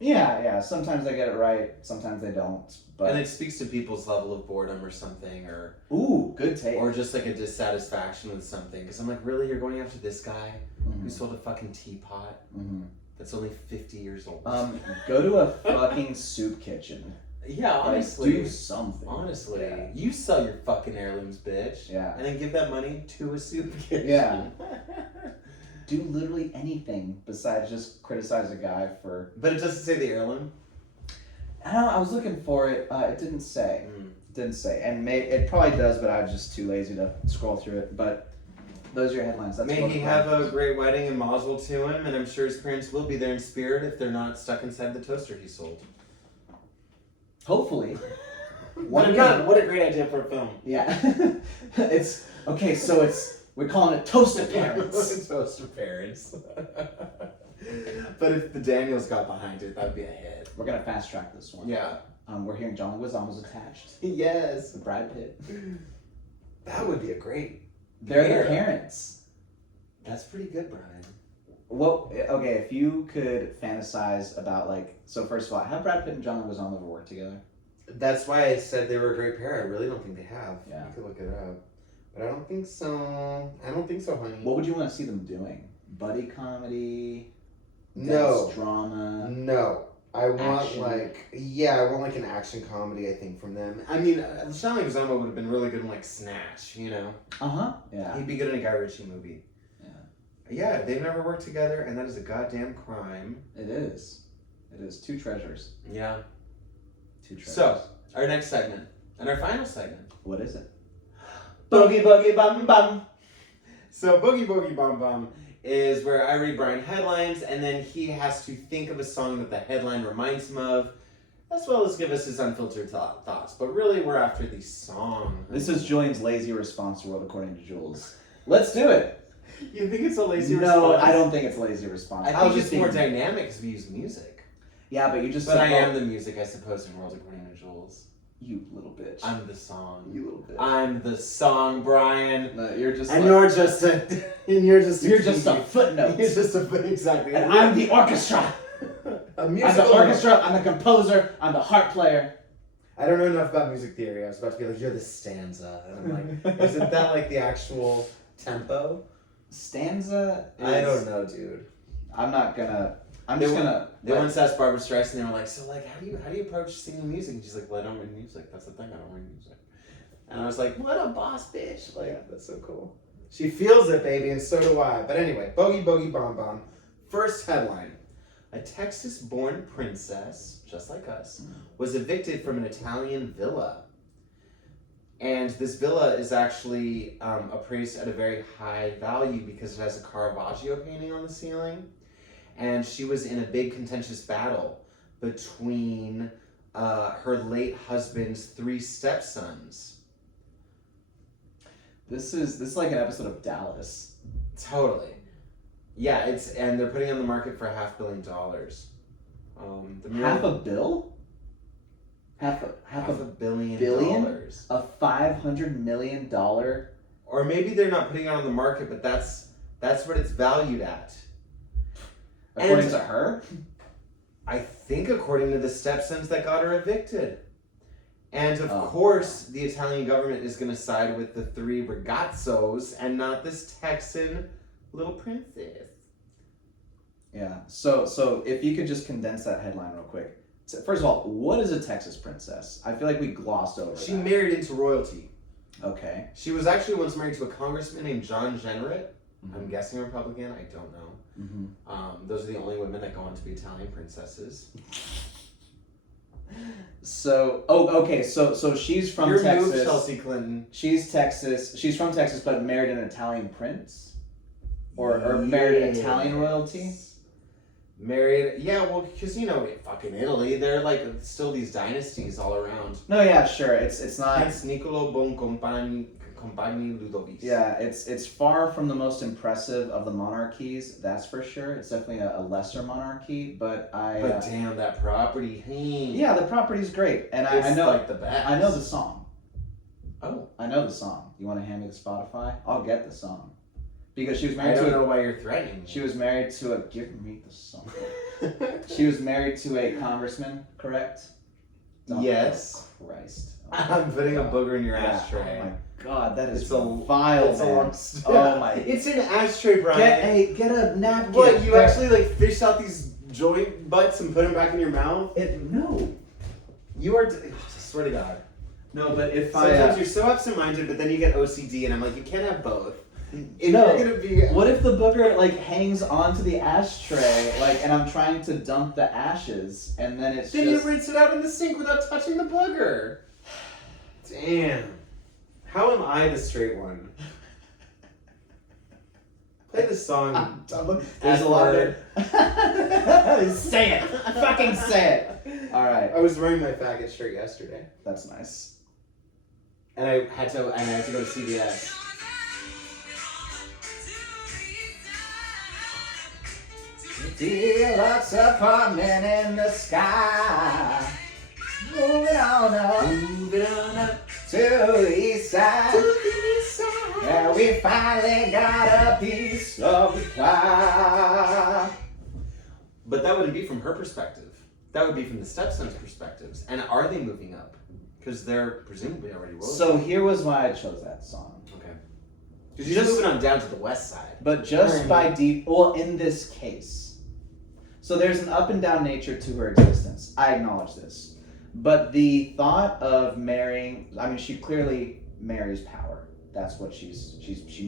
Yeah. Sometimes they get it right, sometimes they don't. But And it speaks to people's level of boredom or something, or good take. or just like a dissatisfaction with something. Because I'm like, really? You're going after this guy who sold a fucking teapot that's only 50 years old? Go to a fucking soup kitchen. Yeah, Like, honestly. do something. Honestly. Yeah. You sell your fucking heirlooms, bitch. Yeah. And then give that money to a soup kitchen. Yeah. Do literally anything besides just criticize a guy for. But it doesn't say the heirloom. I don't know. I was looking for it. It didn't say. Didn't say. And it probably does, but I was just too lazy to scroll through it. But those are your headlines. That's May what he the have plan a is. great wedding and mazel to him, and I'm sure his parents will be there in spirit if they're not stuck inside the toaster he sold. Hopefully. What a great idea for a film. Yeah. It's okay. So we're calling it Toaster Parents. Toaster parents. But if the Daniels got behind it, that'd be a hit. We're gonna fast track this one. Yeah. We're hearing John Leguizamo's attached. Yes. With Brad Pitt. That would be a great. They're pair. the parents. That's pretty good, Brian. Well, okay, if you could fantasize about like, so first of all, have Brad Pitt and John Leguizamo ever worked together? That's why I said they were a great pair. I really don't think they have. Yeah. You could look it up. But I don't think so. I don't think so, honey. What would you want to see them doing? Buddy comedy? No. Dance drama? No. I want Action. I want like an action comedy, I think, from them. I mean, Sean Leguizamo would have been really good in like Snatch, you know? Uh-huh. Yeah. He'd be good in a Guy Ritchie movie. Yeah. Yeah, they've never worked together, and that is a goddamn crime. It is. It is. Two treasures. Yeah. Two treasures. So, our next segment, and our final segment. What is it? Boogie Boogie Bum Bum. So, Boogie Boogie Bum Bum is where I read Brian headlines, and then he has to think of a song that the headline reminds him of, as well as give us his unfiltered thoughts. But really, we're after the song. This is Julian's lazy response to World According to Jules. Let's do it. You think it's a lazy No, response? I don't think it's lazy response. I was think just it's more thinking- dynamic because we use music. Yeah, but you just But said, I am oh, the music, I suppose, in World According to Jules. you little bitch. I'm the song. you little bitch. I'm the song, Brian. No, you're just And like, you're just a. And you're just. you're just a footnote. You're just a. Exactly. And I'm the orchestra. A I'm musical. the orchestra. I'm the composer. I'm the harp player. I don't know enough about music theory. I was about to be like, you're the stanza. And I'm like, isn't that like the actual tempo? Stanza. I is- don't know, dude. I'm not gonna. I'm They just were- gonna. They once asked Barbara Streisand, they were like, "So, like, how do you approach singing music?" And she's like, "Well, I don't read music. That's the thing. I don't read music." And I was like, "What a boss bitch!" Like, Yeah, that's so cool. She feels it, baby, and so do I. But anyway, Bogey Bogey Bomb Bomb. first headline: a Texas-born princess, just like us, was evicted from an Italian villa. And this villa is actually appraised at a very high value because it has a Caravaggio painting on the ceiling. And she was in a big contentious battle between her late husband's 3 stepsons. This is like an episode of Dallas. Totally. Yeah, and they're putting it on the market for $500 million. Half a bill? Half half a billion billion? dollars. A $500 million. Or maybe they're not putting it on the market, but that's what it's valued at. According And- to her? I think according to the stepsons that got her evicted. And of Oh. course, the Italian government is going to side with the 3 ragazzos and not this Texan little princess. Yeah. So if you could just condense that headline real quick. So first of all, what is a Texas princess? I feel like we glossed over She that. married into royalty. Okay. She was actually once married to a congressman named John Jenrette. I'm Mhm. guessing Republican. I don't know. Mm-hmm. Those are the only women that go on to be Italian princesses. So okay. So she's from Your Texas. move, Chelsea Clinton. She's Texas. She's from Texas, but married an Italian prince, or married Italian royalty. Married, yeah, well, because fucking Italy, they're like still these dynasties all around. No, yeah, sure. It's not. Prince Niccolo Boncompagni Ludovic. Yeah, it's far from the most impressive of the monarchies. That's for sure. It's definitely a lesser monarchy, but But damn, that property, hey. yeah, the property's great, and I It's know like the best. I know the song. Oh. I know the song. You want to hand me the Spotify? I'll get the song, because she was I married don't to. know why you're threatening me. She was married to a. Give me the song. She was married to a congressman, correct? Yes. Oh, Christ. I'm putting a booger in your Yeah. ashtray. Oh my God, that is It's a vile. It's a man. long Oh my. It's an ashtray, Brian. Get a napkin. What, you There. actually like fish out these joint butts and put them back in your mouth? No. You are, I swear to God. No, but if Sometimes you're so absent-minded, but then you get OCD, and I'm like, you can't have both. If No. you're gonna be, what if the booger like hangs onto the ashtray, like, and I'm trying to dump the ashes, and then it's then just you rinse it out in the sink without touching the booger. Damn. How am I the straight one? Play the song. There's a lot of say it, fucking say it. All right, I was wearing my faggot shirt yesterday, that's nice. and I had to go to CVS. Deluxe apartment in the sky. Moving on up to the east side. Yeah, we finally got a piece of the pie. But that wouldn't be from her perspective. That would be from the stepson's perspectives. And are they moving up? Because they're presumably already royalty. So here was why I chose that song. Okay. Because you're just moving on down to the west side. But just by in this case. So there's an up and down nature to her existence. I acknowledge this. But the thought of marrying, I mean, she clearly marries power. That's what she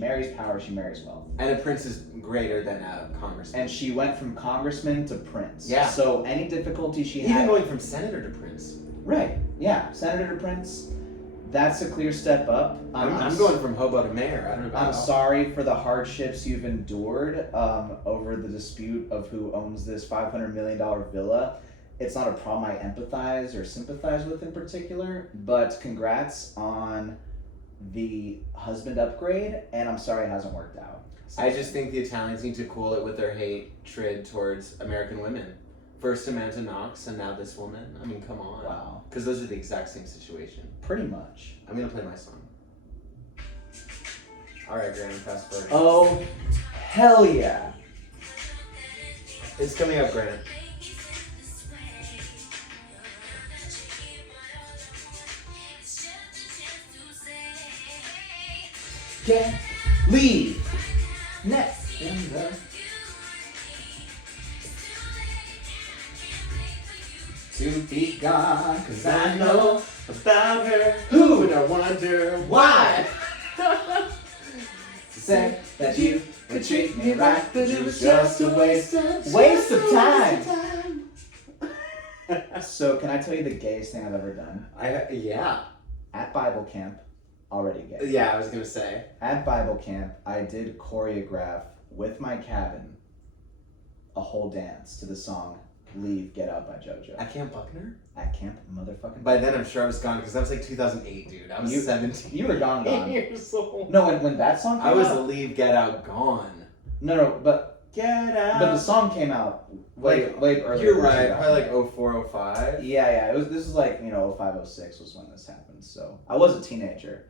marries power, she marries wealth. And a prince is greater than a congressman. And she went from congressman to prince. Yeah. So any difficulty she Even had. going from senator to prince. Right. Yeah. Senator to prince. That's a clear step up. I'm going from hobo to mayor. I don't know. I'm sorry for the hardships you've endured over the dispute of who owns this $500 million villa. It's not a problem I empathize or sympathize with in particular, but congrats on the husband upgrade, and I'm sorry it hasn't worked out. I just think the Italians need to cool it with their hatred towards American women. First Samantha Knox, and now this woman. I mean, come on. Wow. Because those are the exact same situation. Pretty much. I'm gonna play my song. All right, Graham, fast forward. Oh, hell yeah. It's coming up, Graham. Can't leave. Next in the... To be gone, cause I know about her. Who? And I wonder why. Say that you could treat me right, but it was just a waste of time. So can I tell you the gayest thing I've ever done? Yeah. At Bible camp, already gay. Yeah, I was gonna say. At Bible camp, I did choreograph with my cabin a whole dance to the song Leave Get Out by JoJo. At Camp Buckner? At Camp motherfucking By then, I'm sure I was gone because that was like 2008, dude. I was 17. You were gone. years old. No, when that song came I was out. Leave Get Out gone. No, but Get Out. the song came out way earlier. You're than right, 2000. probably like 04, 05. Yeah. This is like 05, 06 was when this happened. So I was a teenager.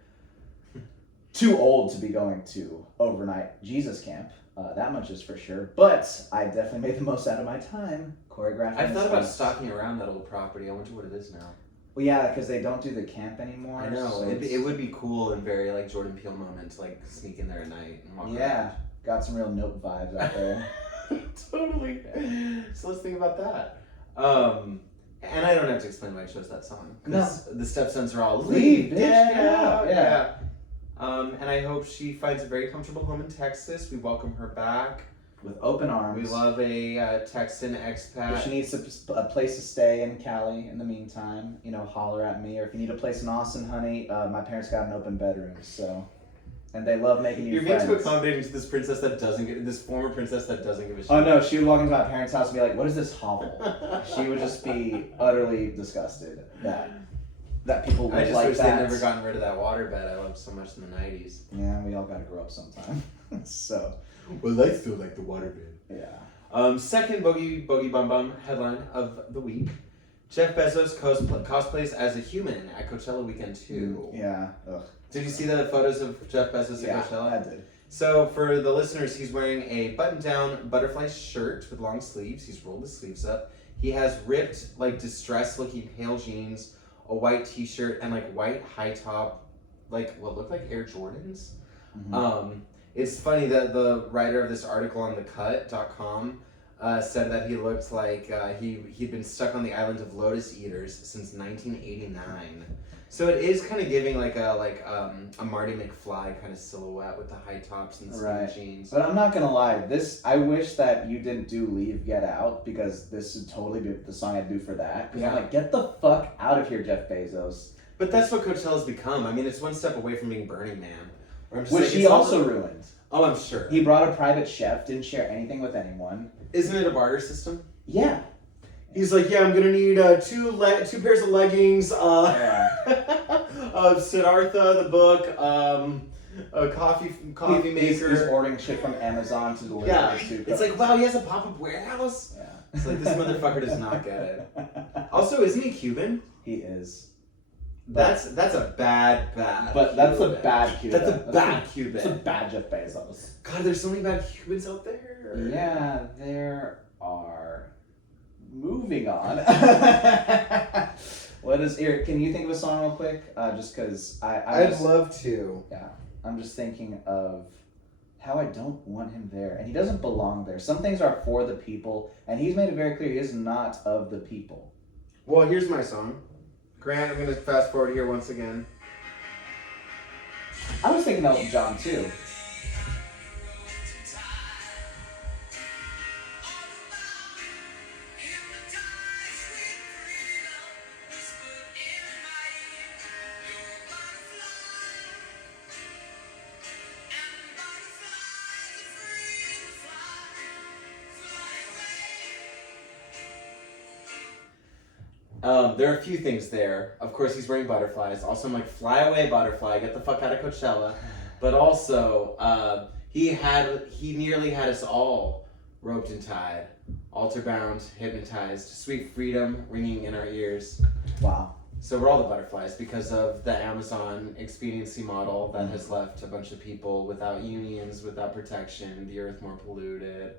Too old to be going to overnight Jesus camp. That much is for sure. But I definitely made the most out of my time choreographing. I thought about this. stalking around that old property. I wonder what it is now. Well, yeah, because they don't do the camp anymore. I know. so It it's- would be cool and very like Jordan Peele moment to like sneak in there at night and walk Yeah, got some real Nope vibes out there. around. Totally. So let's think about that. And I don't have to explain why I chose that song. Because the stepsons are all Leave, bitch, get get out." out. Yeah. And I hope she finds a very comfortable home in Texas. We welcome her back. With open arms. We love a Texan If expat. she needs a place to stay in Cali in the meantime, holler at me. Or if you need a place in Austin, honey, my parents got an open bedroom, so. And they love making You're new being friends. too accommodating to this princess that doesn't give this former princess that doesn't give a shit. Oh no, she would walk into my parents' house and be like, "What is this hovel?" She would just be utterly disgusted that people I live just like wish that. they'd never gotten rid of that waterbed I loved so much in the 90s. Yeah, we all gotta grow up sometime. So, Well, I still like the waterbed. yeah. Second Bogey Bum Bum headline of the week. Jeff Bezos cosplays as a human at Coachella weekend 2. Yeah. Ugh. Did you see the photos of Jeff Bezos at Yeah, Coachella? I did. So for the listeners, he's wearing a button-down butterfly shirt with long sleeves. He's rolled the sleeves up. He has ripped, like distressed-looking pale jeans, a white T-shirt, and like white high top, like what looked like Air Jordans. Mhm. It's funny that the writer of this article on thecut.com said that he looked like he'd been stuck on the island of lotus eaters since 1989. So it is kind of giving like a Marty McFly kind of silhouette with the high tops and the skinny Right. jeans. But I'm not gonna lie, I wish that you didn't do Leave Get Out, because this would totally be the song I'd do for that. Because I'm Yeah. like, get the fuck out of here, Jeff Bezos. But that's what Coachella's become. I mean, it's one step away from being Burning Man. Where I'm just Which like, he it's all- also ruined. Oh, I'm sure. He brought a private chef, didn't share anything with anyone. Isn't it a barter system? Yeah. He's like, yeah, I'm gonna need two pairs of leggings, of Siddhartha the book, a coffee He's maker. ordering shit from Amazon to deliver Yeah, to it's like, wow, he has a pop-up warehouse. Yeah. It's like, this motherfucker does not get it. Also, isn't he Cuban? He is. That's a bad. But that's a Cuban. bad Cuban. That's a bad Cuban. That's a bad Jeff Bezos. God, there's so many bad Cubans out there. Yeah, there are. Moving on. What is here? Can you think of a song real quick? Just because I'd love to. Yeah, I'm just thinking of how I don't want him there, and he doesn't belong there. Some things are for the people, and he's made it very clear he is not of the people. Well, here's my song. Grant, I'm gonna fast forward here once again. I was thinking Elton John too. There are a few things there. Of course, he's wearing butterflies. Also, I'm like, fly away, butterfly, get the fuck out of Coachella. But also, he nearly had us all roped and tied, altar bound, hypnotized, sweet freedom ringing in our ears. Wow. So we're all the butterflies because of the Amazon expediency model that has left a bunch of people without unions, without protection, the earth more polluted.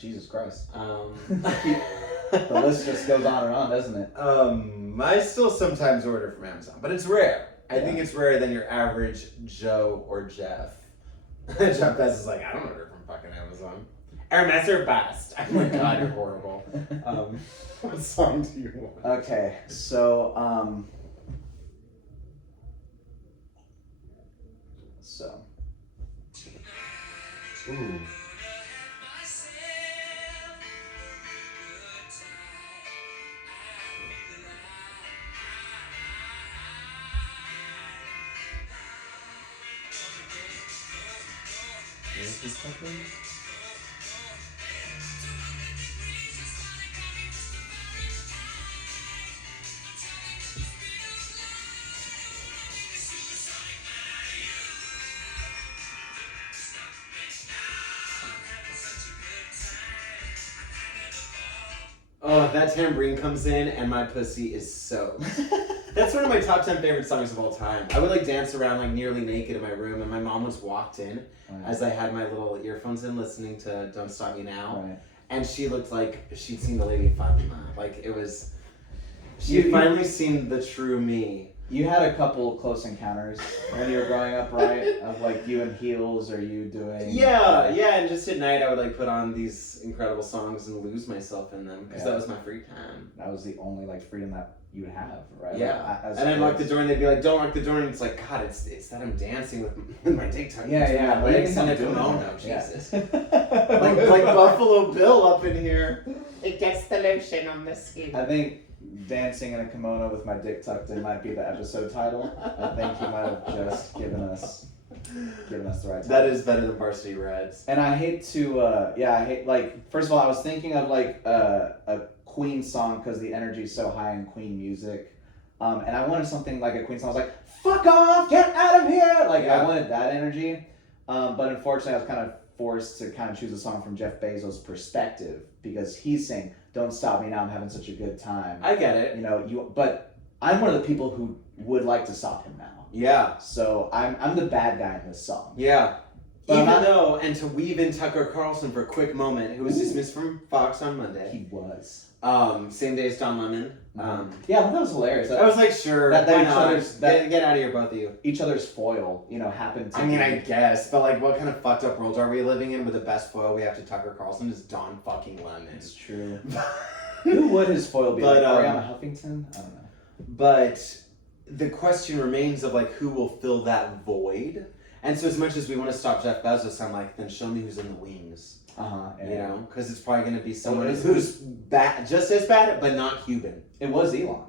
Jesus Christ. The list just goes on and on, doesn't it? I still sometimes order from Amazon, but it's rare. I think it's rarer than your average Joe or Jeff. Jeff Bezos is like, I don't order from fucking Amazon. Hermes are best. Oh my god, you're horrible. What song do you want? Okay, so Ooh. that tambourine comes in and my pussy is soaked. That's one of my top 10 favorite songs of all time. I would like dance around like nearly naked in my room, and my mom once walked in as I had my little earphones in listening to Don't Stop Me Now. Right. And she looked like she'd seen the Lady of Fatima. Like it was, she had finally seen the true me. You had a couple close encounters when you were growing up, right? Of like you in heels or you doing. Yeah, and just at night I would like put on these incredible songs and lose myself in them because that was my free time. That was the only like freedom that you would have, right? Yeah. Like, and I'd lock the door and they'd be like, "Don't lock the door," and it's like, God, it's that I'm dancing with my dick tucked between my legs and a kimono. Jesus. like Buffalo Bill up in here. It gets the lotion on the skin. I think dancing in a kimono with my dick tucked in might be the episode title. I think you might have just given us the right title. That is better than Varsity Reds. And I hate to, I hate, like, first of all, I was thinking of, like, a Queen song because the energy is so high in Queen music. And I wanted something like a Queen song. I was like, fuck off, get out of here! Like, I wanted that energy. But unfortunately, I was kind of forced to kind of choose a song from Jeff Bezos' perspective because he's saying, "Don't stop me now, I'm having such a good time." I get it. You know, but I'm one of the people who would like to stop him now. Yeah. So I'm the bad guy in this song. Yeah. But Even though, and to weave in Tucker Carlson for a quick moment, who was dismissed from Fox on Monday. He was. Same day as Don Lemon. Yeah, that was hilarious. I was like, sure, that why each not? other's- Get out of here, both of you. Each other's foil, happened to I mean, be- I guess, but like, what kind of fucked up world are we living in where the best foil we have to Tucker Carlson is Don fucking Lemon? It's true. Who would his foil be? But, Like Ariana Huffington? I don't know. But the question remains of like, who will fill that void? And so as much as we want to stop Jeff Bezos, I'm like, then show me who's in the wings. Yeah. You know, because it's probably going to be someone Well, who's bad, just as bad, but not Cuban. It was Elon,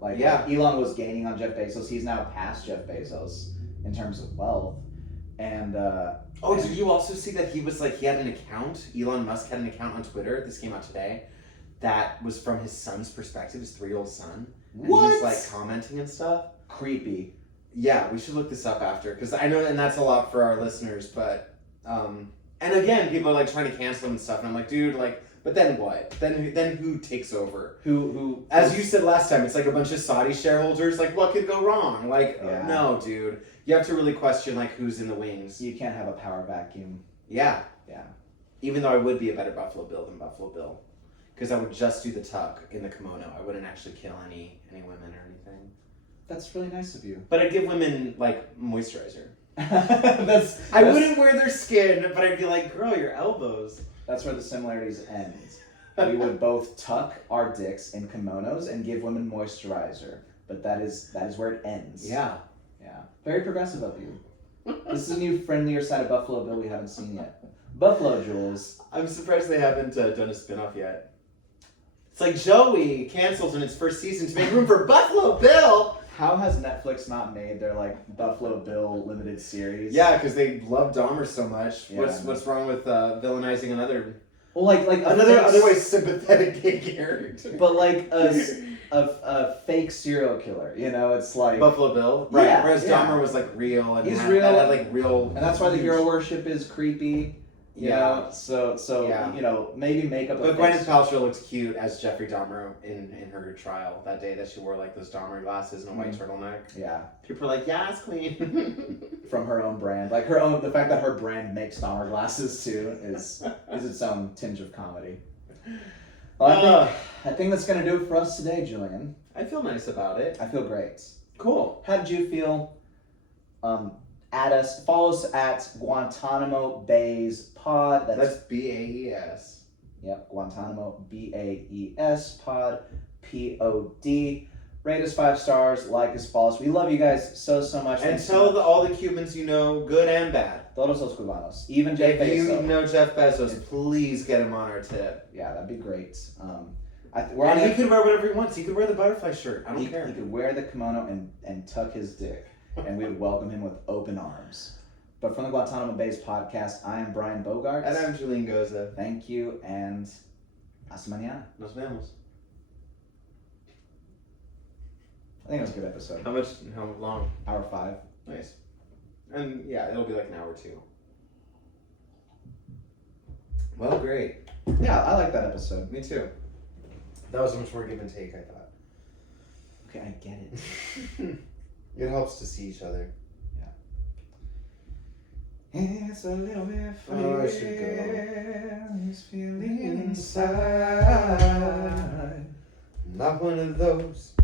Like, Yeah. Elon was gaining on Jeff Bezos. He's now past Jeff Bezos in terms of wealth. And, Oh, did you also see that he was like, he had an account? Elon Musk had an account on Twitter, this came out today, that was from his son's perspective, his 3-year-old son. And he was like commenting and stuff. creepy. Yeah, we should look this up after, because I know, and that's a lot for our listeners, but, and again, people are like trying to cancel him and stuff, and I'm like, dude, like, but then what? Then who takes over? Who As you said last time, it's like a bunch of Saudi shareholders, like, what could go wrong? Like, Yeah. no, dude. You have to really question, like, who's in the wings. You can't have a power vacuum. Yeah. Yeah. Even though I would be a better Buffalo Bill than Buffalo Bill. Because I would just do the tuck in the kimono. I wouldn't actually kill any women or anything. That's really nice of you. But I'd give women, like, moisturizer. that's I wouldn't wear their skin, but I'd be like, girl, your elbows. That's where the similarities end. We would both tuck our dicks in kimonos and give women moisturizer, but that is where it ends. Yeah. Yeah. Very progressive of you. This is a new friendlier side of Buffalo Bill we haven't seen yet. Buffalo Jules. I'm surprised they haven't done a spin-off yet. It's like Joey canceled in its first season to make room for Buffalo Bill. How has Netflix not made their Buffalo Bill limited series? Yeah, because they love Dahmer so much. Yeah. What's wrong with villainizing another Well, like another fake- otherwise sympathetic gay character? but like a fake serial killer. It's like Buffalo Bill, right? Yeah, Whereas yeah. Dahmer was like real and He's had, real. had like real, and that's why the hero worship is creepy. You Yeah. know? So Yeah. maybe make up a But fake Gwyneth Paltrow looks cute as Jeffrey Dahmer in her trial that day that she wore like those Dahmer glasses and a white turtleneck. Yeah. People are like, yes, queen. From her own brand. Like the fact that her brand makes Dahmer glasses too is its own tinge of comedy. Well, I think that's gonna do it for us today, Julian. I feel nice about it. I feel great. Cool. How did you feel? Follow us at Guantanamo Bays Pod. That's BAES. Yep, Guantanamo BAES Pod POD. Rate us 5 stars, like us, follow us. We love you guys so much. And Thanks so tell much. all the Cubans you know, good and bad. Todos los cubanos, even Jeff If you Bezos. know Jeff Bezos, please get him on our tip. Yeah, that'd be great. And he could wear whatever he wants. He could wear the butterfly shirt. I don't care. He could wear the kimono and tuck his dick, and we would welcome him with open arms. But from the Guantanamo Bays podcast, I am Brian Bogart. And I'm Julian Goza. Thank you, and hasta mañana. Nos vemos. I think it was a good episode. How long? Hour 5. Nice. And yeah, it'll be like an hour or 2. Well, great. Yeah, I like that episode. Me too. That was a much more give and take, I thought. Okay, I get it. It helps to see each other. It's a little bit Oh, I should go. This feeling inside. Not one of those